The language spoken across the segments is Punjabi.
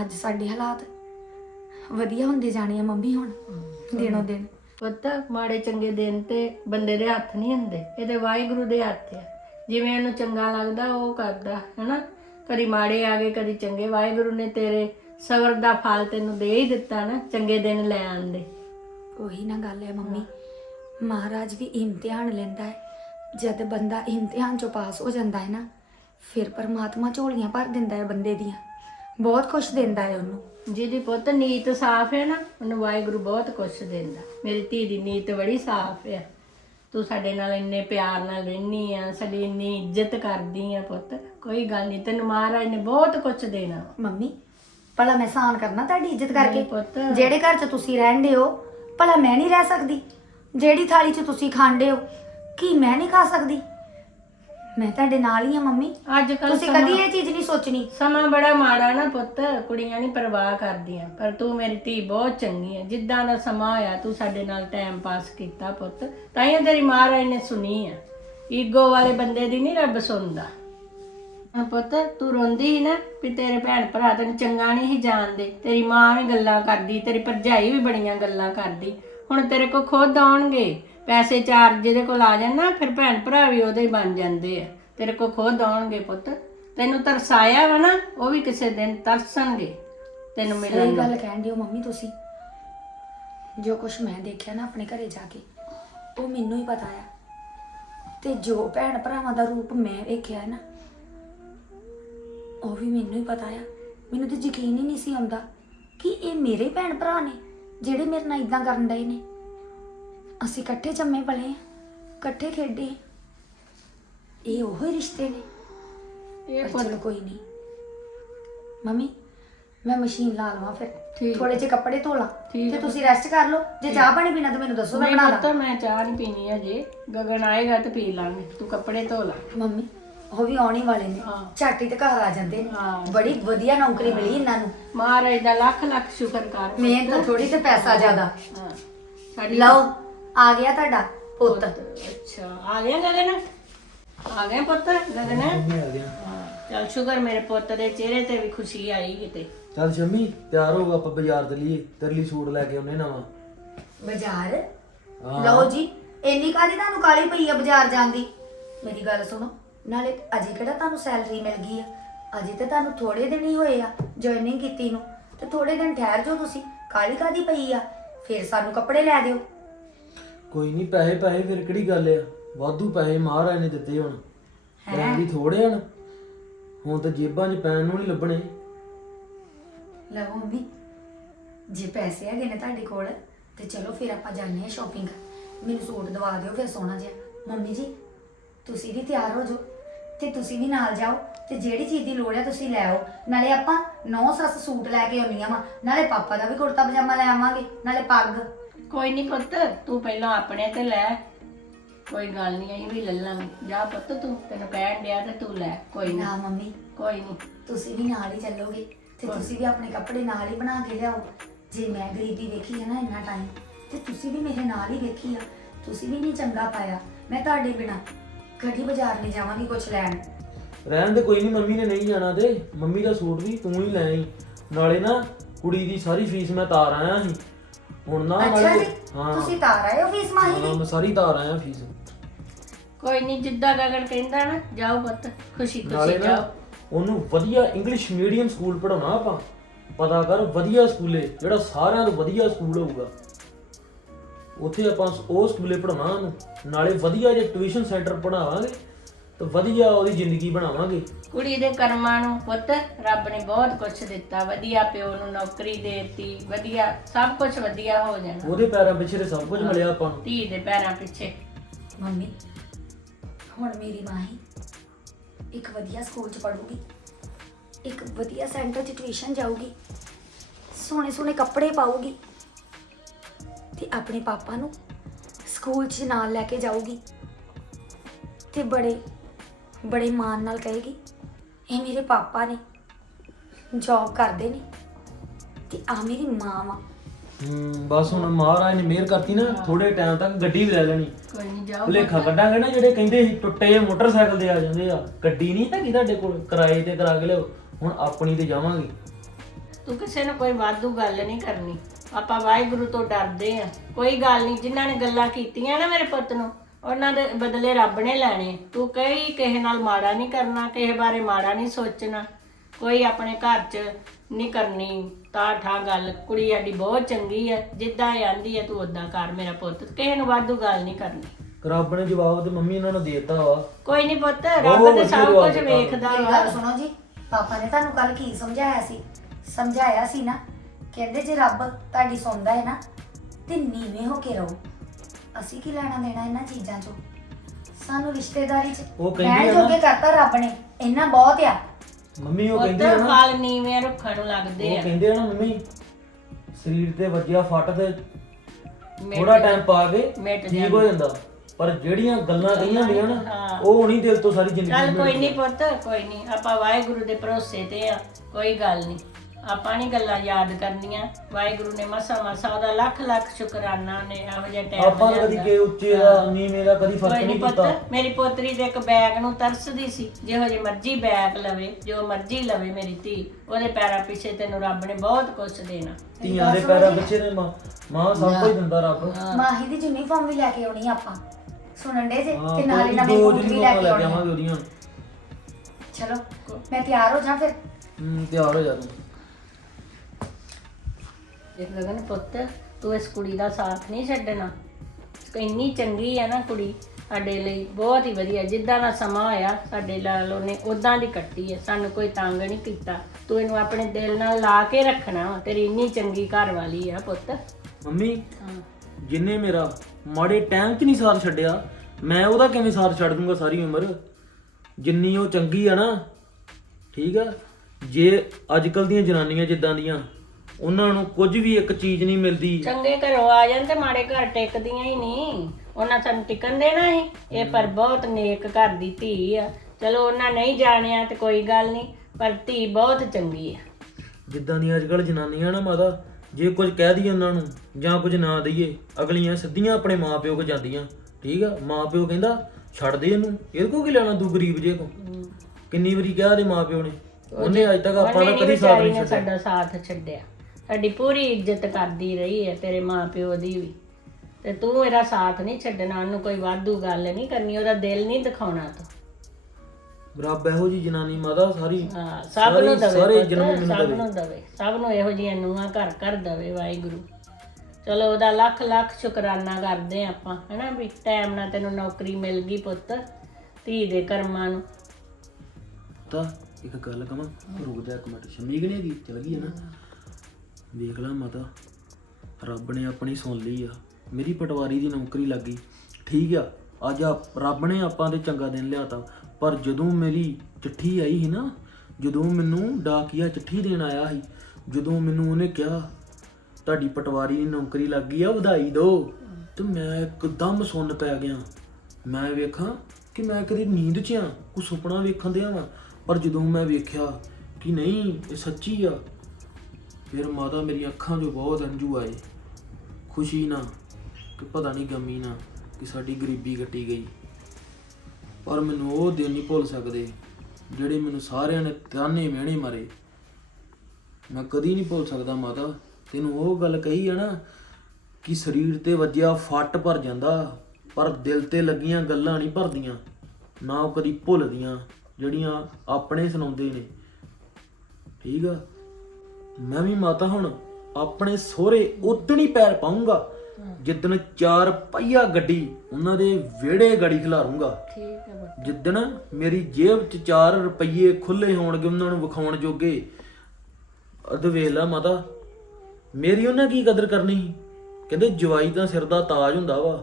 ਅੱਜ ਸਾਡੇ ਹਾਲਾਤ ਵਧੀਆ ਹੁੰਦੇ ਜਾਣੇ ਆ ਮੰਮੀ ਹੁਣ ਦਿਨੋਂ ਦਿਨ। ਪੁੱਤ ਮਾੜੇ ਚੰਗੇ ਦਿਨ ਤੇ ਬੰਦੇ ਦੇ ਹੱਥ ਨਹੀਂ ਹੁੰਦੇ। ਇਹਦੇ ਵਾਹਿਗੁਰੂ ਦੇ ਹੱਥ ਆ। ਜਿਵੇਂ ਇਹਨੂੰ ਚੰਗਾ ਲੱਗਦਾ ਉਹ ਕਰਦਾ ਹੈਨਾ? ਕਦੀ ਮਾੜੇ ਆ ਗਏ ਕਦੀ ਚੰਗੇ। ਵਾਹਿਗੁਰੂ ਨੇ ਤੇਰੇ ਸਬਰ ਦਾ ਫਲ ਤੈਨੂੰ ਦੇ ਹੀ ਦਿੱਤਾ ਨਾ ਚੰਗੇ ਦਿਨ ਲੈ ਆਂਦੇ। ਉਹੀ ਨਾ ਗੱਲ ਹੈ ਮੰਮੀ। ਮਹਾਰਾਜ ਵੀ ਇਮਤਿਹਾਨ ਲੈਂਦਾ ਹੈ। ਜਦ ਬੰਦਾ ਇਮਤਿਹਾਨ ਚੋਂ ਪਾਸ ਹੋ ਜਾਂਦਾ ਹੈ ਨਾ ਫਿਰ ਪਰਮਾਤਮਾ ਝੋਲੀਆਂ ਭਰ ਦਿੰਦਾ ਹੈ ਬੰਦੇ ਦੀਆਂ। ਬਹੁਤ ਕੁਝ ਦਿੰਦਾ ਹੈ ਉਹਨੂੰ। ਜਿਹਦੀ ਪੁੱਤ ਨੀਤ ਸਾਫ਼ ਹੈ ਨਾ ਉਹਨੂੰ ਵਾਹਿਗੁਰੂ ਬਹੁਤ ਕੁਛ ਦਿੰਦਾ। ਮੇਰੀ ਧੀ ਦੀ ਨੀਤ ਬੜੀ ਸਾਫ਼ ਹੈ ਤੂੰ ਸਾਡੇ ਨਾਲ ਇੰਨੇ ਪਿਆਰ ਨਾਲ ਰਹਿਨੀ ਆ ਸਾਡੀ ਇੰਨੀ ਇੱਜ਼ਤ ਕਰਦੀ ਆ ਪੁੱਤ। ਕੋਈ ਗੱਲ ਨਹੀਂ ਤੈਨੂੰ ਮਹਾਰਾਜ ਨੇ ਬਹੁਤ ਕੁਛ ਦੇਣਾ। ਮੰਮੀ ਭਲਾ ਮੈਂ ਸਾਨ ਕਰਨਾ ਤੁਹਾਡੀ ਇੱਜ਼ਤ ਕਰਕੇ? ਨਹੀਂ ਪੁੱਤ। ਜਿਹੜੇ ਘਰ 'ਚ ਤੁਸੀਂ ਰਹਿੰਦੇ ਹੋ ਭਲਾ ਮੈਂ ਨਹੀਂ ਰਹਿ ਸਕਦੀ? ਜਿਹੜੀ ਥਾਲੀ 'ਚ ਤੁਸੀਂ ਖਾਂਦੇ ਹੋ ਕੀ ਮੈਂ ਨਹੀਂ ਖਾ ਸਕਦੀ? ਮੈਂ ਤੁਹਾਡੇ ਨਾਲ ਹੀ ਆ ਮੰਮੀ। ਅੱਜ ਕੱਲ ਤੁਸੀਂ ਕਦੀ ਇਹ ਚੀਜ਼ ਨਹੀਂ ਸੋਚਣੀ। ਸਮਾਂ ਬੜਾ ਮਾੜਾ ਨਾ ਪੁੱਤ ਕੁੜੀਆਂ ਨਹੀਂ ਪਰਵਾਹ ਕਰਦੀਆਂ। ਪਰ ਤੂੰ ਮੇਰੀ ਧੀ ਬਹੁਤ ਚੰਗੀ ਹੈ ਜਿੱਦਾਂ ਦਾ ਸਮਾਂ ਹੋਇਆ ਤੂੰ ਸਾਡੇ ਨਾਲ ਟਾਈਮ ਪਾਸ ਕੀਤਾ ਪੁੱਤ। ਤਾਂ ਹੀ ਤੇਰੀ ਮਹਾਰਾਜ ਨੇ ਸੁਣੀ ਆ। ਈਗੋ ਵਾਲੇ ਬੰਦੇ ਦੀ ਨਹੀਂ ਰੱਬ ਸੁਣਦਾ। ਹਾਂ ਪੁੱਤ ਤੂੰ ਰੋਂਦੀ ਸੀ ਨਾ ਵੀ ਤੇਰੇ ਭੈਣ ਭਰਾ ਤੈਨੂੰ ਚੰਗਾ ਨਹੀਂ ਸੀ ਜਾਣਦੇ। ਤੇਰੀ ਮਾਂ ਵੀ ਗੱਲਾਂ ਕਰਦੀ ਤੇਰੀ ਭਰਜਾਈ ਵੀ ਬੜੀਆਂ ਗੱਲਾਂ ਕਰਦੀ। ਹੁਣ ਤੇਰੇ ਕੋਲ ਖੁਦ ਆਉਣਗੇ। ਪੈਸੇ ਚਾਰ ਜਿਹਦੇ ਕੋਲ ਆ ਜਾਣ ਨਾ ਫਿਰ ਭੈਣ ਭਰਾ ਵੀ ਉਹਦੇ ਹੀ ਬਣ ਜਾਂਦੇ ਆ। ਤੇਰੇ ਕੋਲ ਖੁਦ ਆਉਣਗੇ ਪੁੱਤ। ਤੈਨੂੰ ਤਰਸਾਇਆ ਵਾ ਨਾ ਉਹ ਵੀ ਕਿਸੇ ਦਿਨ ਤਰਸਣਗੇ। ਤੈਨੂੰ ਮਿਲਣ ਸਹੀ ਨੂੰ। ਗੱਲ ਕਹਿੰਦੇ ਹੋ ਮੰਮੀ ਤੁਸੀਂ। ਜੋ ਕੁਝ ਮੈਂ ਦੇਖਿਆ ਨਾ ਆਪਣੇ ਘਰੇ ਜਾ ਕੇ ਉਹ ਮੈਨੂੰ ਹੀ ਪਤਾ ਆ। ਤੇ ਜੋ ਭੈਣ ਭਰਾਵਾਂ ਦਾ ਰੂਪ ਮੈਂ ਵੇਖਿਆ ਹੈ ਨਾ ਉਹ ਵੀ ਮੈਨੂੰ ਹੀ ਪਤਾ ਆ। ਮੈਨੂੰ ਤੇ ਯਕੀਨ ਹੀ ਨਹੀਂ ਸੀ ਆਉਂਦਾ ਕਿ ਇਹ ਮੇਰੇ ਭੈਣ ਭਰਾ ਨੇ ਜਿਹੜੇ ਮੇਰੇ ਨਾਲ ਇਦਾਂ ਕਰਨ ਡਏ ਨੇ। ਅਸੀਂ ਇਕੱਠੇ ਜੰਮੇ ਪਲੇ ਆ ਇਕੱਠੇ ਖੇਡੇ ਇਹ ਉਹ ਰਿਸ਼ਤੇ ਨੇ। ਇਹ ਪਰ ਚਲੋ ਕੋਈ ਨਹੀਂ। ਮੰਮੀ ਮੈਂ ਮਸ਼ੀਨ ਲਾ ਲਵਾਂ ਫਿਰ। ਠੀਕ। ਥੋੜੇ ਜਿਹੇ ਕੱਪੜੇ ਧੋ ਲਾਂ ਠੀਕ ਤੇ ਹੈ। ਤੁਸੀਂ ਰੈਸਟ ਕਰ ਲਓ। ਜੇ ਚਾਹ ਪਾਣੀ ਪੀਣਾ ਤਾਂ ਮੈਨੂੰ ਦੱਸੋ ਮੈਂ ਬਣਾ ਲਾਂ। ਮੈਂ ਚਾਹ ਨਹੀਂ ਪੀਣੀ ਅਜੇ ਗਗਨ ਆਏਗਾ ਤੇ ਪੀ ਲਾਂਗੇ। ਤੂੰ ਕੱਪੜੇ ਧੋ ਲਾ। ਮੰਮੀ ਉਹ ਵੀ ਆਉਣ ਹੀ ਵਾਲੇ ਨੇ। ਹਾਂ। ਝਾਟੀ ਤੇ ਘਰ ਆ ਜਾਂਦੇ ਨੇ। ਹਾਂ। ਬੜੀ ਵਧੀਆ ਨੌਕਰੀ ਮਿਲੀ ਇਹਨਾਂ ਨੂੰ। ਮਹਾਰਾਜ ਦਾ ਲੱਖ ਲੱਖ ਸ਼ੁਕਰ ਕਰ। ਮਿਹਨਤ ਥੋੜੀ ਤੇ ਪੈਸਾ ਜ਼ਿਆਦਾ। ਹਾਂ। ਸਾਡੀ ਲਓ ਆ ਗਿਆ ਤੁਹਾਡਾ ਪੁੱਤ ਅੱਛਾ। ਆ ਗਿਆ ਗਗਨ? ਆ ਪੁੱਤ ਗਗਨ? ਚਲ ਸ਼ੁਕਰ ਮੇਰੇ ਪੁੱਤ ਦੇ ਚਿਹਰੇ ਤੇ ਵੀ ਖੁਸ਼ੀ ਆਈ ਕਿਤੇ। ਚੱਲ ਸ਼ਮੀ ਤਿਆਰ ਹੋ ਆਪਾਂ ਬਾਜ਼ਾਰ ਚਲੀਏ ਤੇਰੇ ਲਈ ਸੂਟ ਲੈ ਕੇ ਆਉਨੇ ਨਵਾਂ। ਬਾਜ਼ਾਰ? ਹਾਂ। ਲਓ ਜੀ ਇੰਨੀ ਕਾਦੀ ਤੁਹਾਨੂੰ ਕਾਲੀ ਪਈ ਆ ਬਾਜ਼ਾਰ ਜਾਣ ਦੀ? ਮੇਰੀ ਗੱਲ ਸੁਣੋ ਨਾਲੇ ਅਜੇ ਕਿਹੜਾ ਤੁਹਾਨੂੰ ਸੈਲਰੀ ਮਿਲ ਗਈ ਆ? ਅਜੇ ਤੇ ਤੁਹਾਨੂੰ ਥੋੜੇ ਦਿਨ ਹੀ ਹੋਏ ਆ ਜੁਆਇਨਿੰਗ ਕੀਤੀ ਨੂੰ ਤੇ ਥੋੜੇ ਦਿਨ ਠਹਿਰ ਜਾਓ ਤੁਸੀਂ ਕਾਲੀ ਕਾਦੀ ਪਈ ਆ? ਫਿਰ ਸਾਨੂੰ ਕੱਪੜੇ ਲੈ ਦਿਓ। ਕੋਈ ਨਹੀਂ ਪੈਸੇ ਪੈਸੇ ਫਿਰ ਕਿਹੜੀ ਗੱਲ ਆ? ਵਾਧੂ ਪੈਸੇ ਮਹਾਰਾਜ ਨੇ ਦਿੱਤੇ ਹੁਣ। ਹੈਂ? ਵੀ ਥੋੜੇ ਹਨ। ਹੁਣ ਤਾਂ ਜੇਬਾਂ 'ਚ ਪੈਣ ਨੂੰ ਨਹੀਂ ਲੱਭਣੇ। ਲਓ ਮੰਮੀ ਜੇ ਪੈਸੇ ਹੈਗੇ ਨੇ ਤੁਹਾਡੇ ਕੋਲ ਤੇ ਚਲੋ ਫਿਰ ਆਪਾਂ ਜਾਂਦੇ ਹਾਂ ਸ਼ਾਪਿੰਗ ਮੈਨੂੰ ਸੂਟ ਦਵਾ ਦਿਓ ਫਿਰ ਸੋਹਣਾ ਜਿਹਾ। ਮੰਮੀ ਜੀ ਤੁਸੀਂ ਵੀ ਤਿਆਰ ਹੋ ਜਾਓ ਤੇ ਤੁਸੀਂ ਵੀ ਨਾਲ ਜਾਓ ਤੇ ਜਿਹੜੀ ਚੀਜ਼ ਦੀ ਲੋੜ ਹੈ ਤੁਸੀਂ ਲੈ ਆਓ। ਨਾਲੇ ਆਪਾਂ ਨੌ ਸੱਸ ਸੂਟ ਲੈ ਕੇ ਆਉਣੀਆਂ ਵਾ। ਨਾਲੇ ਪਾਪਾ ਦਾ ਵੀ ਕੁੜਤਾ ਪਜਾਮਾ ਲੈ ਆਵਾਂਗੇ ਨਾਲੇ ਪੱਗ। ਕੋਈ ਨਹੀਂ ਪੁੱਤ ਤੂੰ ਪਹਿਲਾਂ ਆਪਣੇ ਤੇ ਲੈ। ਕੋਈ ਗੱਲ ਨਹੀਂ ਅਸੀਂ ਵੀ ਲੈ ਲਾਂਗੇ। ਜਾ ਪੁੱਤ ਤੂੰ ਤੈਨੂੰ ਕਹਿਣ ਡਿਆ ਤੇ ਤੂੰ ਲੈ ਕੋਈ ਨਹੀਂ ਨਾ ਮੰਮੀ ਕੋਈ ਨਹੀਂ ਤੁਸੀਂ ਵੀ ਨਾਲ ਹੀ ਚੱਲੋਗੇ ਤੇ ਤੁਸੀਂ ਵੀ ਆਪਣੇ ਕੱਪੜੇ ਨਾਲ ਹੀ ਬਣਾ ਕੇ ਲਿਆਓ। ਜੇ ਮੈਂ ਗਰੀਬੀ ਵੇਖੀ ਹੈ ਨਾ ਇੰਨਾ ਟਾਈਮ ਤੇ ਤੁਸੀਂ ਵੀ ਮੇਰੇ ਨਾਲ ਹੀ ਵੇਖੀ ਆ। ਤੁਸੀਂ ਵੀ ਨਹੀਂ ਚੰਗਾ ਪਾਇਆ। ਮੈਂ ਤੁਹਾਡੇ ਬਿਨਾ ਕਦੀ ਬਾਜ਼ਾਰ ਨਹੀਂ ਜਾਵਾਂਗੀ ਕੁਝ ਲੈਣ। ਰਹਿਣ ਦੇ ਕੋਈ ਨਹੀਂ ਮੰਮੀ ਨੇ ਨਹੀਂ ਜਾਣਾ ਤੇ। ਮੰਮੀ ਦਾ ਸੂਟ ਵੀ ਤੂੰ ਹੀ ਲੈ ਆਈ ਨਾਲੇ ਨਾ ਕੁੜੀ ਦੀ ਸਾਰੀ ਫੀਸ ਮੈਂ ਤਾਰ ਆਇਆ ਸੀ। ਹੁਣ ਨਾ ਅੱਛਾ ਨਾਲੇ ਜੀ ਹਾਂ। ਤੁਸੀਂ ਤਾਰ ਆਏ ਹੋ ਫੀਸ ਮਾਹੀ ਹਾਂ, ਦੀ? ਮੈਂ ਸਾਰੀ ਤਾਰ ਆਇਆ ਫੀਸ। ਕੋਈ ਨਹੀਂ ਜਿੱਦਾਂ ਗਗਨ ਕਹਿੰਦਾ ਨਾ ਜਾਓ ਪੁੱਤ ਖੁਸ਼ੀ ਨਾਲੇ ਨਾ ਜਾਓ ਉਹਨੂੰ ਵਧੀਆ ਇੰਗਲਿਸ਼ ਮੀਡੀਅਮ ਸਕੂਲ ਪੜਾਉਣਾ ਆਪਾਂ। ਪਤਾ ਕਰ ਵਧੀਆ ਸਕੂਲੇ ਜਿਹੜਾ ਸਾਰਿਆਂ ਤੋਂ ਵਧੀਆ ਸਕੂਲ ਹੋਊਗਾ। ਉੱਥੇ ਆਪਾਂ ਉਹ ਸਕੂਲੇ ਪੜਾਉਣਾ ਉਹਨੂੰ। ਨਾਲੇ ਵਧੀਆ ਜੇ ਟਿਊਸ਼ਨ ਸੈਂਟਰ ਪੜਾਵਾਂਗੇ ਤਾਂ ਵਧੀਆ ਉਹਦੀ ਜ਼ਿੰਦਗੀ ਬਣਾਵਾਂਗੇ। ਕੁੜੀ ਦੇ ਕਰਮਾਂ ਨੂੰ ਪੁੱਤ ਰੱਬ ਨੇ ਬਹੁਤ ਕੁਝ ਦਿੱਤਾ। ਵਧੀਆ ਪਿਓ ਨੂੰ ਨੌਕਰੀ ਦੇਤੀ ਵਧੀਆ ਸਭ ਕੁਝ ਵਧੀਆ ਹੋ ਜਾਣਾ। ਉਹਦੇ ਪੈਰਾਂ ਪਿੱਛੇ ਤੇ ਸਭ ਕੁਝ ਮਿਲਿਆ ਆਪਾਂ ਨੂੰ। ਧੀ ਦੇ ਪੈਰਾਂ ਪਿੱਛੇ। ਮੰਮੀ ਹੁਣ ਮੇਰੀ ਮਾਹੀ ਇੱਕ ਵਧੀਆ ਸਕੂਲ ਚ ਪੜ੍ਹੂਗੀ, ਇੱਕ ਵਧੀਆ ਸੈਂਟਰ ਚ ਟਿਊਸ਼ਨ ਜਾਊਗੀ ਸੋਹਣੇ ਸੋਹਣੇ ਕੱਪੜੇ ਪਾਊਗੀ ਤੇ ਆਪਣੇ ਪਾਪਾ ਨੂੰ ਸਕੂਲ ਚ ਨਾਲ ਲੈ ਕੇ ਜਾਊਗੀ ਤੇ ਬੜੇ ਬੜੇ ਮਾਣ ਨਾਲ ਕਹੇਗੀ, ਇਹ ਮੇਰੇ ਪਾਪਾ ਨੇ ਜੌਬ ਕਰਦੇ ਨੇ ਤੇ ਆ ਮੇਰੀ ਮਾਂ ਵਾ। ਹੂੰ ਬਸ ਹੁਣ ਮਹਾਰਾਜ ਨੇ ਮਿਹਰ ਕਰਤੀ ਨਾ ਥੋੜੇ ਟਾਈਮ ਤੱਕ ਗੱਡੀ ਵੀ ਲੈ ਲੈਣੀ। ਕੋਈ ਨਹੀਂ ਜਾਓ ਭੁਲੇਖਾ ਕੱਢਾਂਗੇ ਨਾ ਜਿਹੜੇ ਕਹਿੰਦੇ ਸੀ ਟੁੱਟੇ ਮੋਟਰਸਾਈਕਲ ਦੇ ਆ ਜਾਂਦੇ ਆ। ਗੱਡੀ ਨਹੀਂ ਹੈਗੀ ਤੁਹਾਡੇ ਕੋਲ ਕਿਰਾਏ ਤੇ ਕਰਾ ਕੇ ਲਿਓ ਹੁਣ ਆਪਣੀ ਤੇ ਜਾਵਾਂਗੇ। ਤੂੰ ਕਿਸੇ ਨੂੰ ਕੋਈ ਵਾਧੂ ਗੱਲ ਨਹੀਂ ਕਰਨੀ। ਆਪਾਂ ਵਾਹਿਗੁਰੂ ਤੋਂ ਡਰਦੇ ਆ। ਕੋਈ ਗੱਲ ਨਹੀਂ ਜਿਨ੍ਹਾਂ ਨੇ ਗੱਲਾਂ ਕੀਤੀਆਂ ਨਾ ਮੇਰੇ ਪੁੱਤ ਨੂੰ ਉਹਨਾਂ ਦੇ ਬਦਲੇ ਰੱਬ ਨੇ ਲੈਣੇ। ਤੂੰ ਕਈ ਕਿਸੇ ਨਾਲ ਮਾੜਾ ਨਹੀਂ ਕਰਨਾ ਕਿਸੇ ਬਾਰੇ ਮਾੜਾ ਨਹੀਂ ਸੋਚਣਾ। ਕੋਈ ਆਪਣੇ ਘਰ 'ਚ ਨਹੀਂ ਕਰਨੀ ਤਾਂ ਠਾ ਗੱਲ ਕੁੜੀ ਸਾਡੀ ਬਹੁਤ ਚੰਗੀ ਹੈ ਜਿੱਦਾਂ ਇਹ ਆਂਦੀ ਹੈ ਤੂੰ ਉਦਾਂ ਕਰ ਮੇਰਾ ਪੁੱਤ ਕਿਸੇ ਨੂੰ ਵਾਧੂ ਗੱਲ ਨਹੀਂ ਕਰਨੀ। ਰੱਬ ਨੇ ਜਵਾਬ ਤੇ ਮੰਮੀ ਇਹਨਾਂ ਨੂੰ ਦੇ ਦਿੱਤਾ ਵਾ। ਕੋਈ ਨਹੀਂ ਪੁੱਤ ਬਹੁਤ ਰੱਬ ਤੇ ਸਭ ਕੁਝ। ਵੇਖਦਾ ਮੇਰੀ ਵਾ। ਗੱਲ ਸੁਣੋ ਜੀ ਪਾਪਾ ਨੇ ਤੁਹਾਨੂੰ ਕੱਲ ਕੀ ਸਮਝਾਇਆ ਸੀ? ਸਮਝਾਇਆ ਸੀ ਨਾ ਕਹਿੰਦੇ ਜੇ ਰੱਬ ਤੁਹਾਡੀ ਸੁਣਦਾ ਹੈ ਨਾ ਤੇ ਨੀਵੇਂ ਹੋ ਕੇ ਰਹੋ। ਅਸੀਂ ਕੀ ਲੈਣਾ ਦੇਣਾ ਇਹਨਾਂ ਚੀਜ਼ਾਂ ਚੋਂ? ਸਾਨੂੰ ਰਿਸ਼ਤੇਦਾਰੀ ਚ ਉਹ ਕਹਿੰਦੀ ਰਹਿਣ ਆ ਨਾ- ਜੋਗੇ ਕਰਤਾ ਰੱਬ ਨੇ ਇੰਨਾ ਬਹੁਤ ਆ। ਮੰਮੀ ਉਹ ਕਹਿੰਦੇ ਆ ਨਾ ਫਲ ਨੀਵੇਂ ਰੁੱਖਾਂ ਨੂੰ ਲੱਗਦੇ ਉਹ ਆ। ਕਹਿੰਦੇ ਆ ਨਾ ਮੰਮੀ ਸਰੀਰ ਤੇ ਵੱਜਿਆ ਫੱਟ ਤੇ ਮਿਟ ਥੋੜਾ ਟਾਈਮ ਪਾ ਕੇ ਮਿਟ ਠੀਕ ਹੋ ਜਾਂਦਾ। ਪਰ ਜਿਹੜੀਆਂ ਗੱਲਾਂ ਕਹੀਆਂ ਹੁੰਦੀਆਂ ਨਾ ਹਾਂ। ਉਹ ਨਹੀਂ ਦਿਲ ਤੋਂ ਸਾਰੀ ਜ਼ਿੰਦਗੀ ਚੱਲ ਕੋਈ। ਨਹੀਂ ਪੁੱਤ ਕੋਈ ਨਹੀਂ। ਆਪਾਂ ਵਾਹਿਗੁਰੂ ਦੇ ਭਰੋਸੇ ਤੇ ਆ ਕੋਈ ਗੱਲ ਨਹੀਂ। ਆਪਾਂ ਨਹੀਂ ਗੱਲਾਂ ਯਾਦ ਕਰਨੀਆਂ। ਵਾਹਿਗੁਰੂ ਨੇ ਮਸਾ ਮਸਾ ਉਹਦਾ ਲੱਖ ਲੱਖ ਸ਼ੁਕਰਾਨਾ ਨੇ ਇਹੋ ਜਿਹਾ ਟਾਈਮ ਆਪਾਂ ਨੂੰ ਕਦੀ ਕਿ ਉੱਚੇ ਦਾ ਨੀਵੇਂ ਦਾ ਕਦੀ ਫ਼ਰਕ ਨਹੀਂ ਕੀਤਾ। ਪੁੱਤ ਮੇਰੀ ਪੋਤਰੀ ਦੇ ਇੱਕ ਬੈਗ ਨੂੰ ਤਰਸਦੀ ਸੀ ਜਿਹੋ ਜਿਹੀ ਮਰਜ਼ੀ ਬੈਗ ਲਵੇ ਜੋ ਮਰਜ਼ੀ ਲਵੇ ਮੇਰੀ ਧੀ ਉਹਦੇ ਪੈਰਾਂ ਪਿੱਛੇ ਤੈਨੂੰ ਰੱਬ ਨੇ ਬਹੁਤ ਕੁਝ ਦੇਣਾ। ਧੀਆਂ ਦੇ ਪੈਰਾਂ ਪਿੱਛੇ ਨੇ ਮਾਂ ਮਾਂ ਸਭ ਕੁਝ ਦਿੰਦਾ ਰੱਬ। ਮਾਹੀ ਦੀ ਯੂਨੀਫਾਰਮ ਵੀ ਲੈ ਕੇ ਆਉਣੀ ਆਪਾਂ। ਸੁਣਨ ਦੇ ਜੇ ਤੇ ਨਾਲੇ ਨਵੇਂ ਦੋ ਬੂਟ ਵੀ ਲੈ ਕੇ ਆਉਣੇ ਚਲੋ ਮੈਂ ਤਿਆਰ ਹੋ ਜਾ ਫਿਰ। ਹੂੰ ਤਿਆਰ ਹੋ ਜਾ ਤੂੰ। ਦੇਖ ਗਗਨ ਪੁੱਤ ਤੂੰ ਇਸ ਕੁੜੀ ਦਾ ਸਾਥ ਨਹੀਂ ਛੱਡਣਾ। ਇੰਨੀ ਚੰਗੀ ਹੈ ਨਾ ਕੁੜੀ ਸਾਡੇ ਲਈ ਬਹੁਤ ਹੀ ਵਧੀਆ। ਜਿੱਦਾਂ ਦਾ ਸਮਾਂ ਹੋਇਆ ਸਾਡੇ ਨਾਲ ਉਹਨੇ ਉਦਾਂ ਦੀ ਕੱਟੀ ਹੈ ਸਾਨੂੰ ਕੋਈ ਤੰਗ ਨਹੀਂ ਕੀਤਾ। ਤੂੰ ਇਹਨੂੰ ਆਪਣੇ ਦਿਲ ਨਾਲ ਲਾ ਕੇ ਰੱਖਣਾ। ਤੇਰੀ ਇੰਨੀ ਚੰਗੀ ਘਰ ਵਾਲੀ ਆ ਪੁੱਤ। ਮੰਮੀ ਜਿੰਨੇ ਮੇਰਾ ਮਾੜੇ ਟਾਈਮ 'ਚ ਨਹੀਂ ਸਾਥ ਛੱਡਿਆ ਮੈਂ ਉਹਦਾ ਕਿਵੇਂ ਸਾਥ ਛੱਡ ਦੂੰਗਾ ਸਾਰੀ ਉਮਰ? ਜਿੰਨੀ ਉਹ ਚੰਗੀ ਆ ਨਾ ਠੀਕ ਆ? ਜੇ ਅੱਜਕੱਲ ਦੀਆਂ ਜਨਾਨੀਆਂ ਜਿੱਦਾਂ ਦੀਆਂ ਉਹਨਾਂ ਨੂੰ ਕੁਝ ਵੀ ਇੱਕ ਚੀਜ਼ ਨਹੀਂ ਮਿਲਦੀ। ਚੰਗੇ ਘਰੋਂ ਆ ਜਾਣ ਤੇ ਮਾੜੇ ਘਰ ਟਿਕਦੀਆਂ ਹੀ ਨਹੀਂ। ਉਹਨਾਂ ਸਾਨੂੰ ਟਿਕਣ ਦੇਣਾ ਹੀ ਇਹ ਪਰ ਬਹੁਤ ਨੇਕ ਘਰ ਦੀ ਧੀ ਆ। ਚਲੋ ਉਹਨਾਂ ਨਹੀਂ ਜਾਣਿਆ ਤੇ ਕੋਈ ਗੱਲ ਨਹੀਂ ਪਰ ਧੀ ਬਹੁਤ ਚੰਗੀ ਆ। ਜਿੱਦਾਂ ਦੀਆਂ ਅੱਜਕੱਲ ਜਨਾਨੀਆਂ ਨਾ ਮਾਤਾ ਜੇ ਕੁਝ ਕਹਿ ਦਈਏ ਉਹਨਾਂ ਨੂੰ ਜਾਂ ਕੁਝ ਨਾ ਦਈਏ ਅਗਲੀਆਂ ਸਿੱਧੀਆਂ ਆਪਣੇ ਮਾਪਿਓ ਕੋ ਜਾਂਦੀਆਂ। ਠੀਕ ਆ? ਮਾਪਿਓ ਕਹਿੰਦਾ ਛੱਡ ਦੇ ਇਹਨੂੰ। ਇਹਦੇ ਕੋ ਕੀ ਲੈਣਾ ਤੂੰ ਗਰੀਬ ਜੇ ਕੋ ਕਿੰਨੀ ਵਾਰੀ ਕਿਹਾ ਦੇ ਮਾਪਿਓ ਨੇ? ਉਹਨੇ ਅੱਜ ਤੱਕ ਆਪਾਂ ਉਹਨੇ ਦਾ ਕਦੀ ਸਾਥ ਵਿਚਾਰੀ ਨਹੀਂ ਨੇ ਛੱਡਿਆ। ਸਾਡਾ ਸਾਥ ਛੱਡਿਆ। ਸਾਡੀ ਪੂਰੀ ਇੱਜ਼ਤ ਕਰਦੀ ਰਹੀ ਹੈ ਤੇਰੇ ਮਾਪਿਓ ਦੀ ਵੀ। ਤੇ ਤੂੰ ਇਹਦਾ ਸਾਥ ਨਹੀਂ ਛੱਡਣਾ ਉਹਨੂੰ ਕੋਈ ਵਾਧੂ ਗੱਲ ਨਹੀਂ ਕਰਨੀ ਉਹਦਾ ਦਿਲ ਨਹੀਂ ਦਿਖਾਉਣਾ ਤੂੰ। ਰੱਬ ਇਹੋ ਜੀ ਜਨਾਨੀ ਮਾਤਾ ਸਾਰੀ ਹਾਂ ਸਭ ਨੂੰ ਦਵੇ ਸਾਰੇ ਪੁੱਤ, ਜਨਮ ਮੈਨੂੰ ਸਭ। ਨੂੰ ਦਵੇ। ਸਭ ਨੂੰ ਇਹੋ ਜਿਹੀਆਂ ਨੂੰਹਾਂ ਘਰ ਘਰ ਦਵੇ ਵਾਹਿਗੁਰੂ। ਚਲੋ ਉਹਦਾ ਲੱਖ ਲੱਖ ਸ਼ੁਕਰਾਨਾ ਕਰਦੇ ਹਾਂ ਆਪਾਂ ਹੈਨਾ ਵੀ ਟਾਈਮ ਨਾਲ ਤੈਨੂੰ ਨੌਕਰੀ ਮਿਲ ਗਈ ਪੁੱਤ ਧੀ ਦੇ ਕਰਮਾਂ ਨੂੰ। ਤਾਂ ਇੱਕ ਗੱਲ ਕਵਾਂ ਰੁਕ ਜਾ ਇੱਕ ਮਿੰਟ ਦੀ ਚਲ ਗਈ ਹੈ ਨਾ। ਵੇਖ ਲਾ ਮਾਤਾ, ਰੱਬ ਨੇ ਆਪਣੀ ਸੁਣ ਲਈ ਆ। ਮੇਰੀ ਪਟਵਾਰੀ ਦੀ ਨੌਕਰੀ ਲੱਗ ਗਈ। ਠੀਕ ਆ, ਅੱਜ ਆ ਰੱਬ ਨੇ ਆਪਾਂ ਤੇ ਚੰਗਾ ਦਿਨ ਲਿਆਤਾ। ਪਰ ਜਦੋਂ ਮੇਰੀ ਚਿੱਠੀ ਆਈ ਸੀ ਨਾ, ਜਦੋਂ ਮੈਨੂੰ ਡਾਕੀਆ ਚਿੱਠੀ ਦੇਣ ਆਇਆ ਸੀ, ਜਦੋਂ ਮੈਨੂੰ ਉਹਨੇ ਕਿਹਾ, ਤੁਹਾਡੀ ਪਟਵਾਰੀ ਦੀ ਨੌਕਰੀ ਲੱਗ ਗਈ ਆ, ਵਧਾਈ ਦਿਓ। ਤੇ ਮੈਂ ਇੱਕਦਮ ਸੁੰਨ ਪੈ ਗਿਆ। ਮੈਂ ਵੇਖਾਂ ਕਿ ਮੈਂ ਕਦੇ ਨੀਂਦ 'ਚ ਆ ਕੋ ਸੁਪਨਾ ਵੇਖਣ ਦਿਆ ਵਾਂ। ਪਰ ਜਦੋਂ ਮੈਂ ਵੇਖਿਆ ਕਿ ਨਹੀਂ, ਇਹ ਸੱਚੀ ਆ ਫਿਰ ਮਾਤਾ ਮੇਰੀਆਂ ਅੱਖਾਂ 'ਚੋਂ ਬਹੁਤ ਅੰਜੂ ਆਏ। ਖੁਸ਼ੀ ਨਾ ਕਿ ਪਤਾ ਨਹੀਂ ਗਮੀ ਨਾ ਕਿ ਸਾਡੀ ਗਰੀਬੀ ਕੱਟੀ ਗਈ। ਪਰ ਮੈਨੂੰ ਉਹ ਦਿਨ ਨਹੀਂ ਭੁੱਲ ਸਕਦੇ ਜਿਹੜੇ ਮੈਨੂੰ ਸਾਰਿਆਂ ਨੇ ਤਾਨੇ ਮਿਹਣੇ ਮਾਰੇ। ਮੈਂ ਕਦੀ ਨਹੀਂ ਭੁੱਲ ਸਕਦਾ ਮਾਤਾ, ਤੈਨੂੰ ਉਹ ਗੱਲ ਕਹੀ ਹੈ ਨਾ ਕਿ ਸਰੀਰ ਤੇ ਵੱਜਿਆ ਫੱਟ ਭਰ ਜਾਂਦਾ, ਪਰ ਦਿਲ ਤੇ ਲੱਗੀਆਂ ਗੱਲਾਂ ਨਹੀਂ ਭਰਦੀਆਂ, ਨਾ ਉਹ ਕਦੀ ਭੁੱਲਦੀਆਂ ਜਿਹੜੀਆਂ ਆਪਣੇ ਸੁਣਾਉਂਦੇ ਨੇ। ਠੀਕ ਆ? ਮੈਂ ਵੀ ਮਾਤਾ ਹੁਣ ਆਪਣੇ ਸਹੁਰੇ ਉਦਣ ਹੀ ਪੈਰ ਪਾਉਂਗਾ। ਜਿੱਦਣ ਚਾਰ ਪਹੀਆ ਗੱਡੀ ਉਹਨਾਂ ਦੇ ਵਿਹੜੇ ਗੜੀ ਖਿਲਾਰੂੰਗਾ। ਠੀਕ ਹੈ ਪੁੱਤ ਜਿੱਦਣ ਮੇਰੀ ਜੇਬ 'ਚ 4 ਰੁਪਏ ਖੁੱਲੇ ਹੋਣਗੇ ਉਹਨਾਂ ਨੂੰ ਵਿਖਾਉਣ ਜੋਗੇ। ਅਦ ਮਾਤਾ ਮੇਰੀ ਉਹਨਾਂ ਕੀ ਕਦਰ ਕਰਨੀ ਸੀ? ਕਹਿੰਦੇ ਜਵਾਈ ਤਾਂ ਸਿਰ ਦਾ ਤਾਜ ਹੁੰਦਾ ਵਾ।